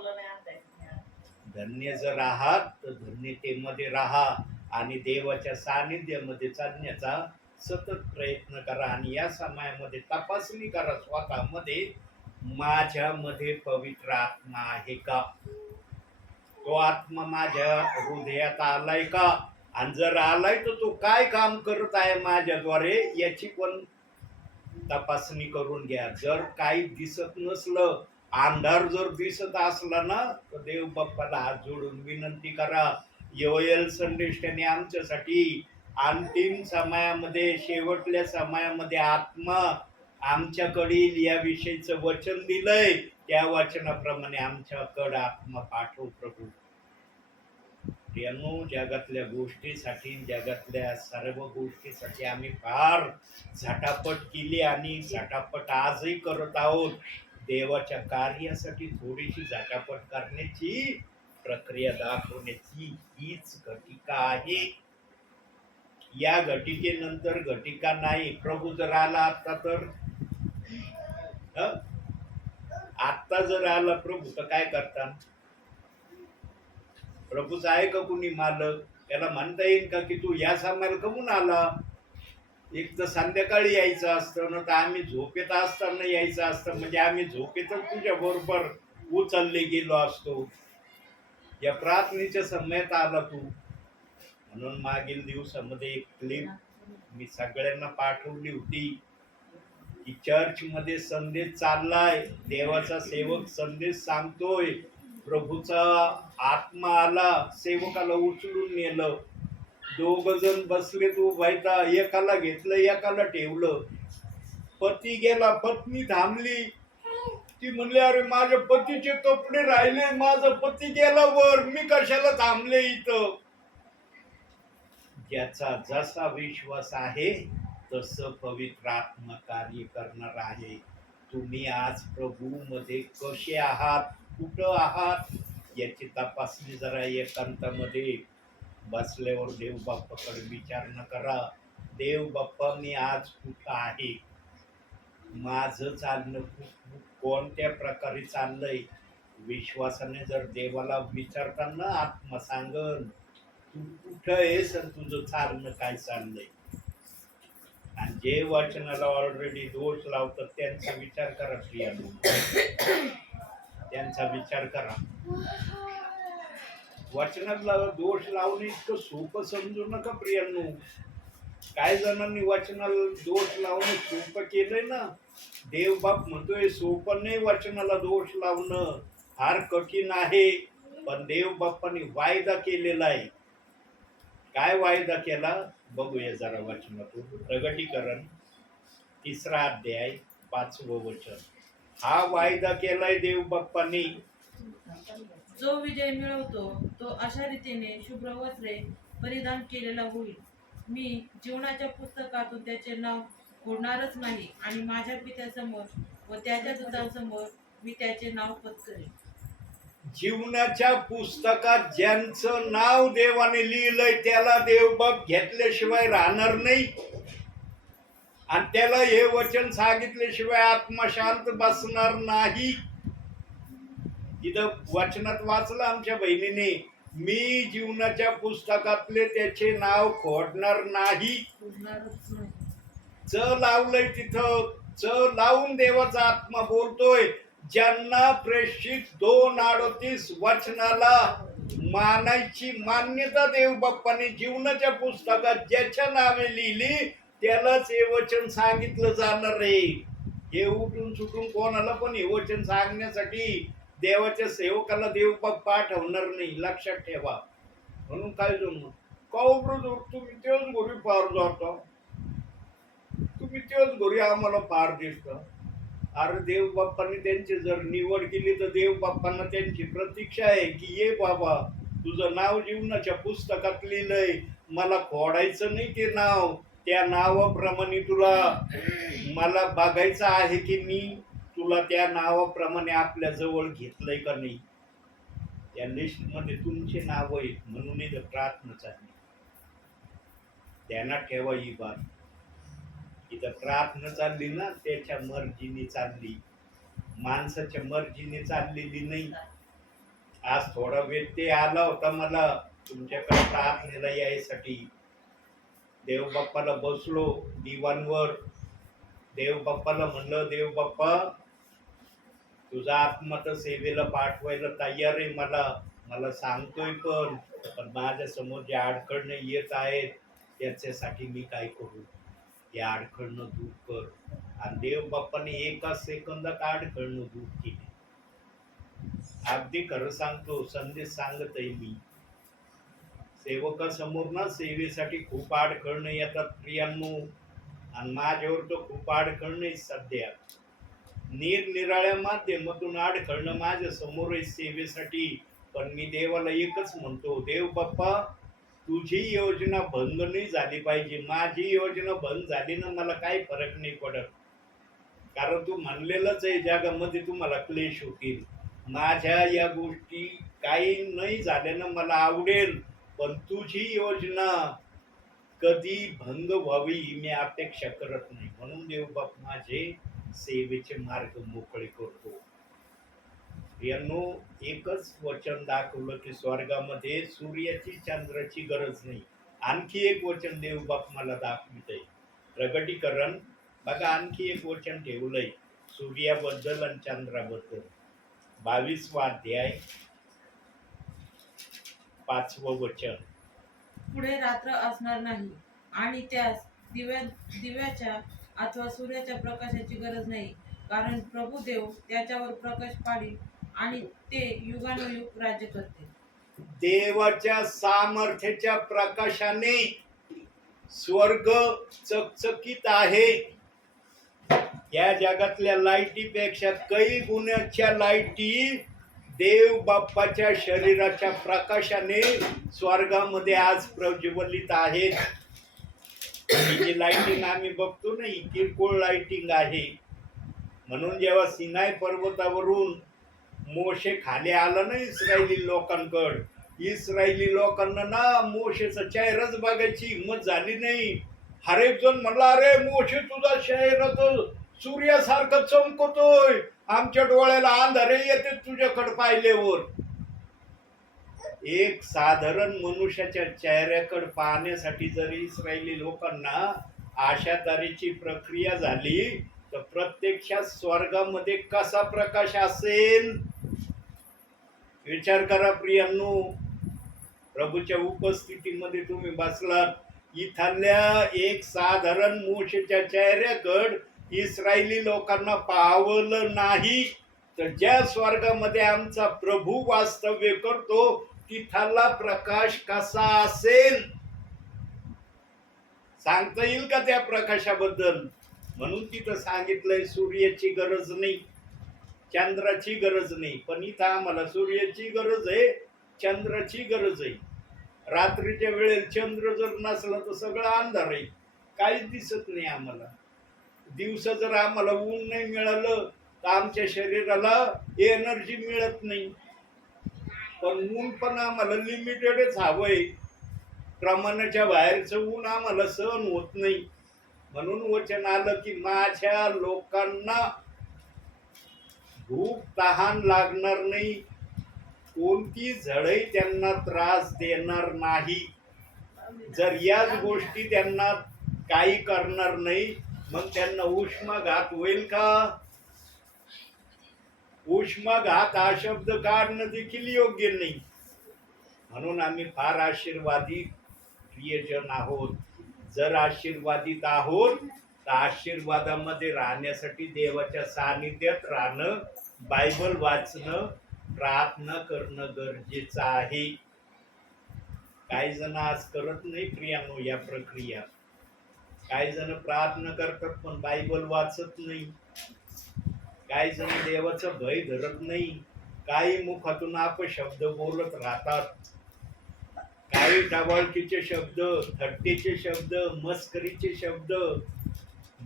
धन्य जर आहात तर धन्यतेमध्ये राहा आणि देवाच्या सानिध्यामध्ये चालण्याचा सतत प्रयत्न करा. आणि या समयामध्ये तपासणी करा स्वतःमध्ये, माझ्यामध्ये पवित्र आत्मा आहे का? तो आत्मा माझ्या हृदयात आलाय का? आणि जर आलाय तर तो काय काम करत आहे माझ्याद्वारे याची पण तपासणी करून घ्या. जर काही दिसत नसलं, अंधार जर दिसत असला ना, तर देव बाप्पाला हात जोडून विनंती करा. योएल संदेश त्यांनी आमच्यासाठी अंतिम समयामध्ये, शेवटल्या समयामध्ये आत्मा आमच्याकडे याविषयीचं वचन दिलंय. त्या वचनाप्रमाणे आमच्याकडे आत्मा पाठव प्रभू. प्रियांनो, जगातल्या गोष्टीसाठी, जगातल्या सर्व गोष्टीसाठी आम्ही फार झटापट केली आणि झटापट आजही करत आहोत. देवाच्या कार्यासाठी थोडीशी झटापट करण्याची प्रक्रिया दाखवण्याची हीच घटिका आहे. या घटिकेनंतर घटिका नाही. प्रभू जर आला आता तर आत्ता जर आला प्रभू तर काय करता? प्रभूच आहे का कुणी मालक? त्याला म्हणता येईल का की तू या समयाला कमून आला? एक तर संध्याकाळी यायचं असतं ना, तर आम्ही झोपेत असताना यायचं असतं, म्हणजे आम्ही झोपेतच तुझ्या बरोबर उचलले गेलो असतो. या प्रार्थनेच्या समयात आला तू. म्हणून मागील दिवसामध्ये एक क्लिप मी सगळ्यांना पाठवली होती की चर्च मध्ये संदेश चाललाय, देवाचा सेवक संदेश सांगतोय, प्रभूचा आत्मा आला, सेवकाला उचलून नेलं, 2 जण बसले, तू व्हायचा, एकाला घेतलं एकाला ठेवलं. पती गेला, पत्नी थांबली, ती म्हणली अरे माझ्या पतीचे कपडे राहिले, माझा पती गेला वर, मी कशाला थांबले इथं? ज्याचा जसा विश्वास आहे तसं पवित्र आत्मा कार्य करणार आहे. तुम्ही आज प्रभू मध्ये कसे आहात, कुठं आहात याची तपासणी जरा एकांतामध्ये बसल्यावर देव बाप्पाकडे विचारणा करा. देव बाप्पा, मी आज कुठं आहे? माझं चालणं कोणत्या प्रकारे चाललंय? विश्वासाने जर देवाला विचारताना आत्मा सांगन तू कुठं आहेस आणि तुझं चालणं काय चाललंय. आणि जे वचनाला ऑलरेडी दोष लावतात त्यांचा विचार करा प्रियांनो, त्यांचा विचार करा. वचनाला दोष लावणे इतकं सोपं समजू नका प्रियांनो. काय जणांनी वचनाला दोष लावणं सोपं केलंय ना. देव बाप म्हणतोय सोपं नाही वचनाला दोष लावणं, फार कठीण आहे. पण देव बाप्पाने वायदा केलेला आहे. काय वायदा केला बघूया जरा वचनातून. प्रगटीकरण 3 अध्याय 5वं वचन. हा वायदा केलाय देव बाप्पानी. जो विजय मिळवतो तो अशा रीतीने शुभ्र वस्त्रे परिधान केलेला होईल. मी जीवनाच्या पुस्तकातून त्याचे नाव खोडणारच नाही आणि माझ्या पित्यासमोर व त्याच्या दूतांसमोर मी त्याचे नाव पत्करेन. जीवनाच्या पुस्तकात ज्यांचं नाव देवाने लिहिलंय त्याला देव बाप घेतल्याशिवाय राहणार नाही. आणि त्याला हे वचन सांगितल्याशिवाय आत्मा शांत बसणार नाही. इथं वचनात वाचलं आमच्या बहिणीने, मी जीवनाच्या पुस्तकातले त्याचे नाव खोडणार नाही. खोडणारच नाही. च लावलंय तिथं. च लावून देवाचा आत्मा बोलतोय, ज्यांना प्रेषित 2:38 वचनाला मानायची मान्यता देव बाप्पाने जीवनाच्या पुस्तकात ज्याच्या नावे लिहिली त्यालाच हे वचन सांगितलं जाणार आहे. हे उठून सुटून कोणाला पण हे वचन सांगण्यासाठी देवाच्या सेवकाला देव बाप पाठवणार नाही, लक्षात ठेवा. म्हणून काय जमलं तुम्ही तेच घरी फार जाता, तुम्ही तेच घरी आम्हाला फार दिसता. अरे देव बाप्पांनी त्यांची जर निवड केली तर देव बाप्पांना त्यांची प्रतीक्षा आहे की ये बाबा, तुझं नाव जीवनाच्या पुस्तकात लिहिलंय, मला खोडायचं नाही ते नाव. त्या नावाप्रमाणे तुला मला बघायचं आहे की मी तुला त्या नावाप्रमाणे आपल्या जवळ घेतलंय का नाही. त्या लिस्ट मध्ये तुमचे नाव आहे म्हणून इथं प्रार्थना चालली. ध्यानात ठेवा ही बात. इथं प्रार्थना चालली ना त्याच्या मर्जीने चालली, माणसाच्या मर्जीने चाललेली नाही. आज थोडा व्यत्यय आला होता मला तुमच्याकडे प्रार्थनेला यायसाठी. देव बाप्पाला बसलो दिवाणवर. देव बाप्पाला म्हणलं, देव बाप्पा तुझा आत्मा तर सेवेला पाठवायला तयार आहे, मला सांगतोय पण माझ्या समोर जे अडखळणं येत आहेत त्याच्यासाठी मी काय करू. हे अडखळणं दूर कर. आणि देव बाप्पाने एका सेकंदात अडखळणं दूर केली. अगदी खरं सांगतो, संदेश सांगत आहे मी. सेवकासमोर ना सेवेसाठी खूप अडखळणं येतात प्रियांनो. आणि माझ्यावर तर खूप अडखळणं सध्या. निरनिराळ्या माध्यमातून अडखळणं माझ्या समोर आहे सेवेसाठी. पण मी देवाला एकच म्हणतो, देव बाप्पा तुझी योजना भंग नाही झाली पाहिजे. माझी योजना भंग झाली ना मला काही फरक नाही पडत. कारण तू म्हणलेलंच आहे जगामध्ये तुम्हाला क्लेश होतील. माझ्या या गोष्टी काही नाही झाल्यानं मला आवडेल, पण तुझी योजना कधी भंग व्हावी ही मी अपेक्षा करत नाही. म्हणून देव बाप माझे सेवेचे मार्ग मोकळे करतो. यांनो एकच वचन दाखवलं की स्वर्गामध्ये सूर्याची चंद्राची गरज नाही. आणखी एक वचन देव बाप मला दाखवित आहे. प्रगटीकरण बघा, आणखी एक वचन ठेवलंय सूर्याबद्दल आणि चंद्राबद्दल. 22वा अध्याय 5वं वचन. पुढे रात्र असणार नाही आणि त्यास दिव्याच्या अथवा सूर्याच्या प्रकाशाची गरज नाही, कारण प्रभू देव त्याच्यावर प्रकाश पाडील आणि ते युगानुयुग राज्य करते. देवाच्या सामर्थ्याच्या प्रकाशाने स्वर्ग चकचकीत आहे. या जगातल्या लाईटीपेक्षा काही गुणाच्या लाईटी देव बाप्पाच्या शरीराच्या प्रकाशाने स्वर्गामध्ये आज प्रज्वलित आहेत. ही जी लाईटिंग आम्ही बघतो ना ही किरकोळ लाईटिंग आहे. म्हणून जेव्हा सिनाई पर्वतावरून मोशे खाली आला ना इस्रायली लोकांकडं, इस्रायली लोकांना ना मोशेचा चेहराच बघायची हिंमत झाली नाही. हर एक जण म्हणला, अरे मोशे तुझा चेहरा तर सूर्यासारखा चमकतोय, आमच्या डोळ्याला अंधारे येते तुझ्याकडे पाहिल्यावर. एक साधारण मनुष्याच्या चेहऱ्याकडे पाहण्यासाठी जर इस्रायली लोकांना अशा तऱ्हेची प्रक्रिया झाली तर प्रत्यक्षात स्वर्गामध्ये कसा प्रकाश असेल विचार करा प्रियांनो. प्रभूच्या उपस्थितीमध्ये तुम्ही बसलात, इथल्या एक साधारण मोशेच्या चेहऱ्याकड इस्रायली लोकांना पावलं नाही, तर ज्या स्वर्गामध्ये आमचा प्रभू वास्तव्य करतो तिथला प्रकाश कसा असेल सांगता येईल का त्या प्रकाशाबद्दल? म्हणून तिथं सांगितलंय सूर्याची गरज नाही, चंद्राची गरज नाही, पण इथं आम्हाला सूर्याची गरज आहे, चंद्राची गरज आहे. रात्रीच्या वेळेला चंद्र जर नसला तर सगळं अंधार आहे, काहीच दिसत नाही आम्हाला. दिवसा जर आम्हाला ऊन नाही मिळालं तर आमच्या शरीराला एनर्जी मिळत नाही. पण ऊन पण आम्हाला लिमिटेडच हवंय, प्रमाणाच्या बाहेरचं ऊन आम्हाला सहन होत नाही. म्हणून वचन आलं की माझ्या लोकांना भूक तहान लागणार नाही, कोणती झळही त्यांना त्रास देणार नाही. जर याच गोष्टी त्यांना काही करणार नाही मग त्यांना उष्माघात होईल का? उष्माघात हा शब्द काढणं देखील योग्य नाही. म्हणून आम्ही फार आशीर्वादित प्रियजन आहोत. जर आशीर्वादित आहोत तर आशीर्वादामध्ये राहण्यासाठी देवाच्या सानिध्यात राहणं, बायबल वाचणं, प्रार्थना करणं गरजेचं आहे. काही जण आज करत नाही प्रियांनो या प्रक्रिया. काही जण प्रार्थना करतात पण बायबल वाचत नाही. काही जण देवाचं भय धरत नाही. काही मुखातून अपशब्द बोलत राहतात. काही टवाळकीचे शब्द, थट्टेचे शब्द, मस्करीचे शब्द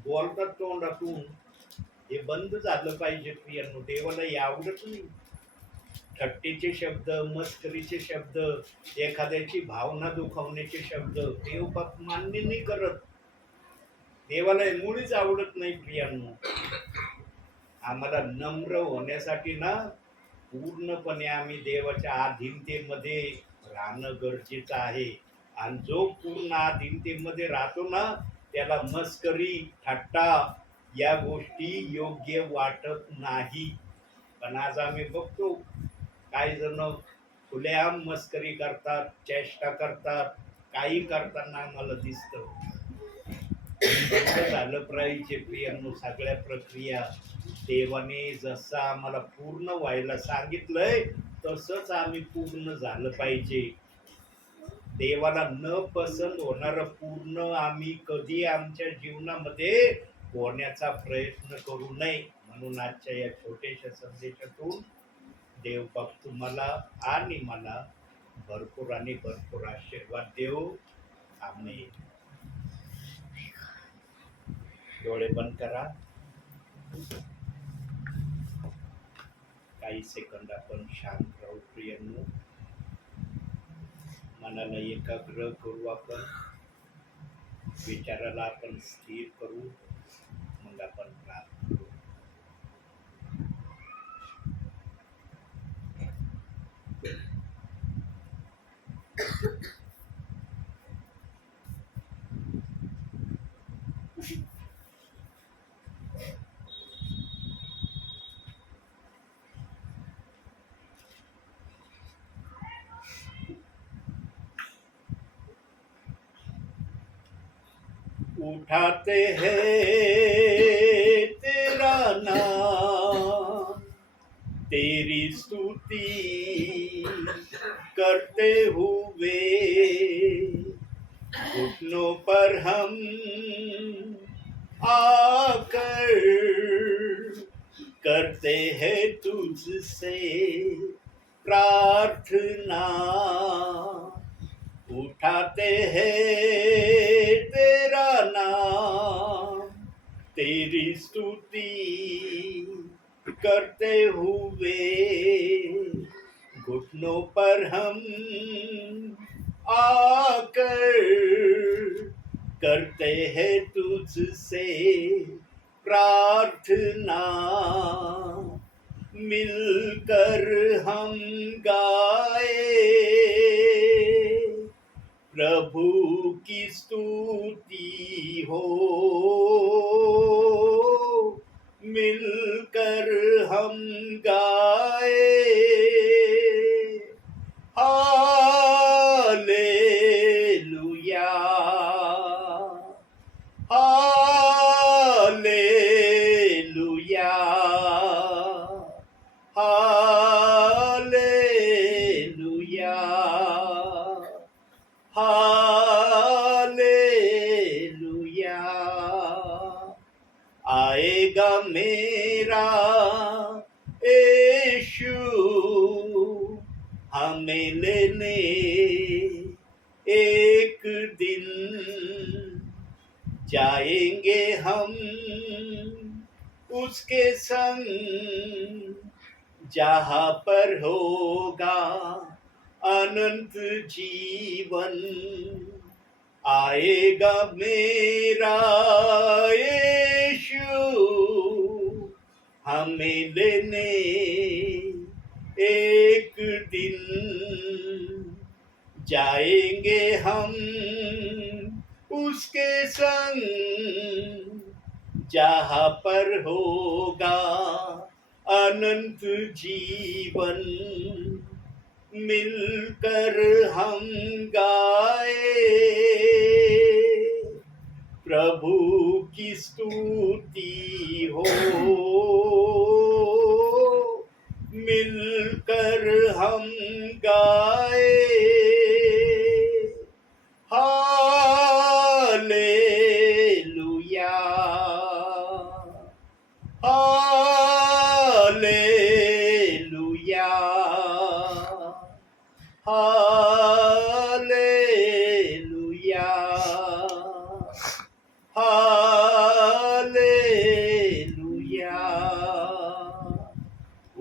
बोलतात तोंडातून. हे बंद झालं पाहिजे प्रियांनो. देवाला हे आवडत नाही. थट्टेचे शब्द, मस्करीचे शब्द, एखाद्याची भावना दुखावण्याचे शब्द देव बाप मान्य नाही करत. देवाला हे मुळीच आवडत नाही प्रियांनो. आम्हाला नम्र होण्यासाठी ना पूर्णपणे आम्ही देवाच्या अधीनतेमध्ये राहणं गरजेचं आहे. आणि जो पूर्ण अधीनतेमध्ये राहतो ना त्याला मस्करी, थट्टा या गोष्टी योग्य वाटत नाही. पण आज आम्ही बघतो काही जण खुलेआम मस्करी करतात, चेष्टा करतात, काही करताना आम्हाला दिसतं. झालं पाहिजे प्रियांनो सगळ्या प्रक्रिया. देवाने जसं आम्हाला पूर्ण व्हायला सांगितलंय तसंच आम्ही पूर्ण झालं पाहिजे. देवाला न पसंत होणारं पूर्ण आम्ही कधी आमच्या जीवनामध्ये होण्याचा प्रयत्न करू नये. म्हणून आजच्या या छोट्याशा संदेशातून देव बाप तुम्हाला आणि मला भरपूर आणि भरपूर आशीर्वाद देव. आम्ही डोळे बंद करा. काही सेकंद आपण शांत राहू प्रियांनो. मनाला एकाग्र करू, आपण विचाराला आपण स्थिर करू, मग आपण प्रार्थना करू. उठाते हैं तेरा नाम, तेरी स्तुति करते हुए घुटनों पर हम आकर करते हैं तुझसे प्रार्थना. उठाते हैं तेरा नाम, तेरी स्तुति करते हुए घुटनों पर हम आकर करते हैं तुझसे प्रार्थना. मिलकर हम गाए प्रभु की स्तुति हो, मिलकर हम गाए हालेलुया, आएगा मेरा यीशु हमें लेने एक दिन, जाएंगे हम उसके संग, जहाँ पर होगा अनंत जीवन। आएगा मेरा यीशु हमें लेने एक दिन, जाएंगे हम उसके संग, जहाँ पर होगा अनंत जीवन। मिलकर हम गाए प्रभु की स्तुति हो, मिलकर हम गाए हालेलुया, हालेलुया, हालेलुया, हालेलुया।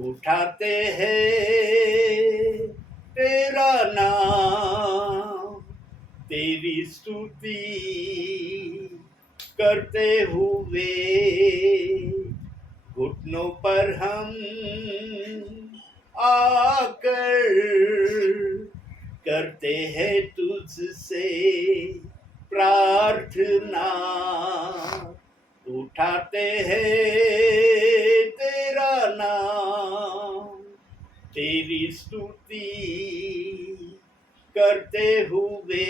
उठाते हैं तेरा नाम, तेरी स्तुति करते हुए, घुटनों पर हम आकर करते हैं तुझसे प्रार्थना। उठाते हैं तेरा नाम, तेरी स्तुति करते हुए,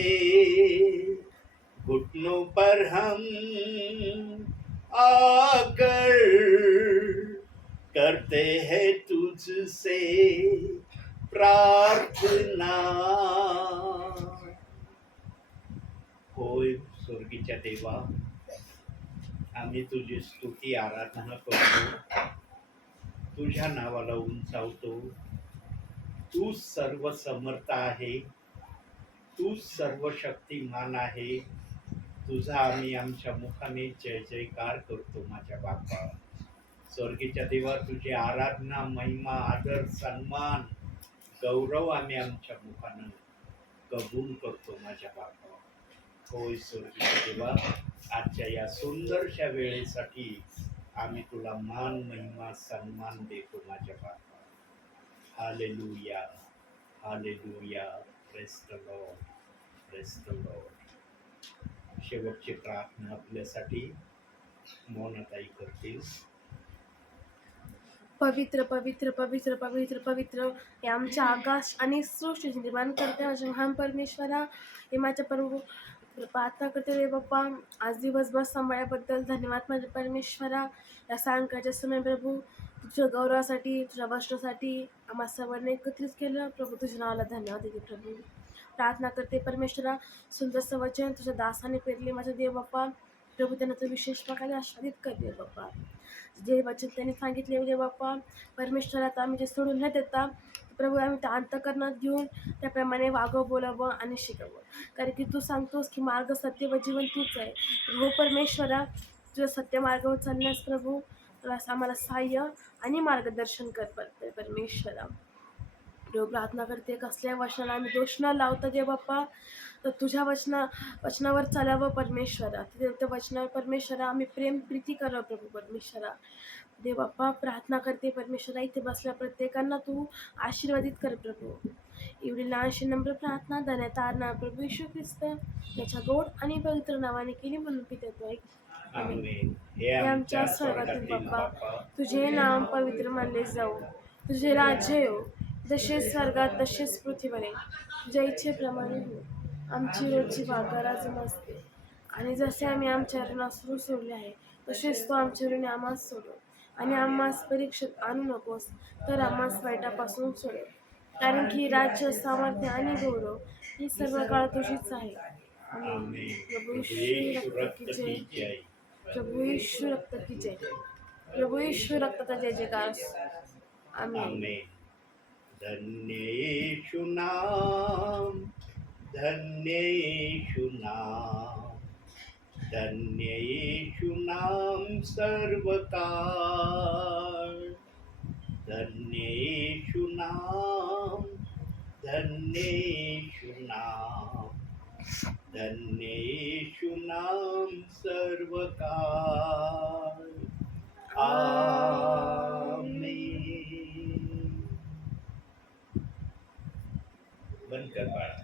घुटनों पर हम आकर करते हैं तुझसे प्रार्थना। होय स्वर्गीच्या देवा, आम्ही तुझी स्तुती आराधना करतो, तुझ्या नावाला उंचावतो। तू सर्व समर्थ आहे, तू सर्व शक्तिमान आहे। तुझा आम्ही आमच्या मुखाने जय जयकार करतो माझ्या बापा। स्वर्गीच्या देवा, तुझी आराधना, महिमा, आदर, सन्मान, गौरव आम्ही आमच्या मुखानं कबूल करतो माझ्या बापा। होय स्वर्गीच्या देवा, आजच्या या सुंदरशा वेळेसाठी आम्ही तुला मान, महिमा, सन्मान देतो माझ्या बापा। Hallelujah, hallelujah, praise the Lord, praise the Lord. शेवटची प्रार्थना आपल्यासाठी मोनाताई करतील। पवित्र पवित्र पवित्र पवित्र पवित्र हे आमच्या आकाश आणि सृष्टी निर्माण करते माझ्या महान परमेश्वरा, हे माझ्या प्रभू प्रार्थना करते रे बाप्पा। आज दिवसभर सांभाळल्याबद्दल धन्यवाद माझ्या परमेश्वरा। या सायंकाळच्या समय प्रभू तुझ्या गौरवासाठी, तुझ्या वस्त्रासाठी आम्हा सर्वांनी एकत्रित केलं प्रभू। तुझ्या नावाला धन्यवाद देते प्रभू। प्रार्थना करते परमेश्वरा, सुंदरचं वचन तुझ्या दासाने पेरले माझ्या देव बाप्पा प्रभू, त्यांना तू विशेष प्रकारे आस्वादित करते बाप्पा। जे वचन त्यांनी सांगितले रे बाप्पा परमेश्वरा, आता आम्ही जे सोडून न देता प्रभू आम्ही त्या अंतःकरणात घेऊन त्याप्रमाणे वागावं, बोलावं आणि शिकावं। कारण की तू सांगतोस की मार्ग, सत्य व जीवन तूच आहे हो परमेश्वरा। तुझ्या सत्य मार्गावर चालण्यास प्रभू तुला आम्हाला सहाय्य आणि मार्गदर्शन कर परमेश्वरा। प्रभू प्रार्थना करते, कसल्या वचनाला आम्ही दोष न लावता दे बाप्पा, तर तुझ्या वचनावर चालावं परमेश्वरा। त्या वचनावर परमेश्वरा आम्ही प्रेम प्रीती करावं प्रभू परमेश्वरा। देव बाप्पा प्रार्थना करते परमेश्वरा, इथे बसल्या प्रत्येकांना तू आशीर्वादित कर प्रभू। एवढी लहानशी नम्र प्रार्थना धन्यता प्रभू येशू ख्रिस्त याच्या गोड आणि पवित्र नावाने केली म्हणून पिता आमेन। हे आमच्या स्वर्गातील बाप्पा, तुझे नाम पवित्र मानले जाऊ, तुझे राज्य येऊ, जसे स्वर्गात तसेच पृथ्वीवर आहे। तुझ्या इच्छेप्रमाणे हो। आमची रोजची भाकर आज नसते, आणि जसे आम्ही आमच्या ऋणास ऋण सोडले आहे तसेच तो आमच्या ऋणी आम्हास सोडव, आणि आम्हास परीक्षेत आणू नकोस, तर आम्हास वाईटापासून सोडव। कारण की राज्य, सामर्थ्य आणि गौरव ही सर्व काळ तुझीच आहे। आमेन। प्रभू येशू रक्त की जय। प्रभू येशू रक्त की जय. प्रभू येशू रक्ताचा जय जयकार. आमेन. आमेन. धन्य येशु नाम, धन्य येशु नाम, धन्य येशु नाम सर्वकाळ. धन्य येशु नाम, धन्य येशु नाम, धन्य येशु नाम सर्वकाळ. आमेन. बंद कर बाळा.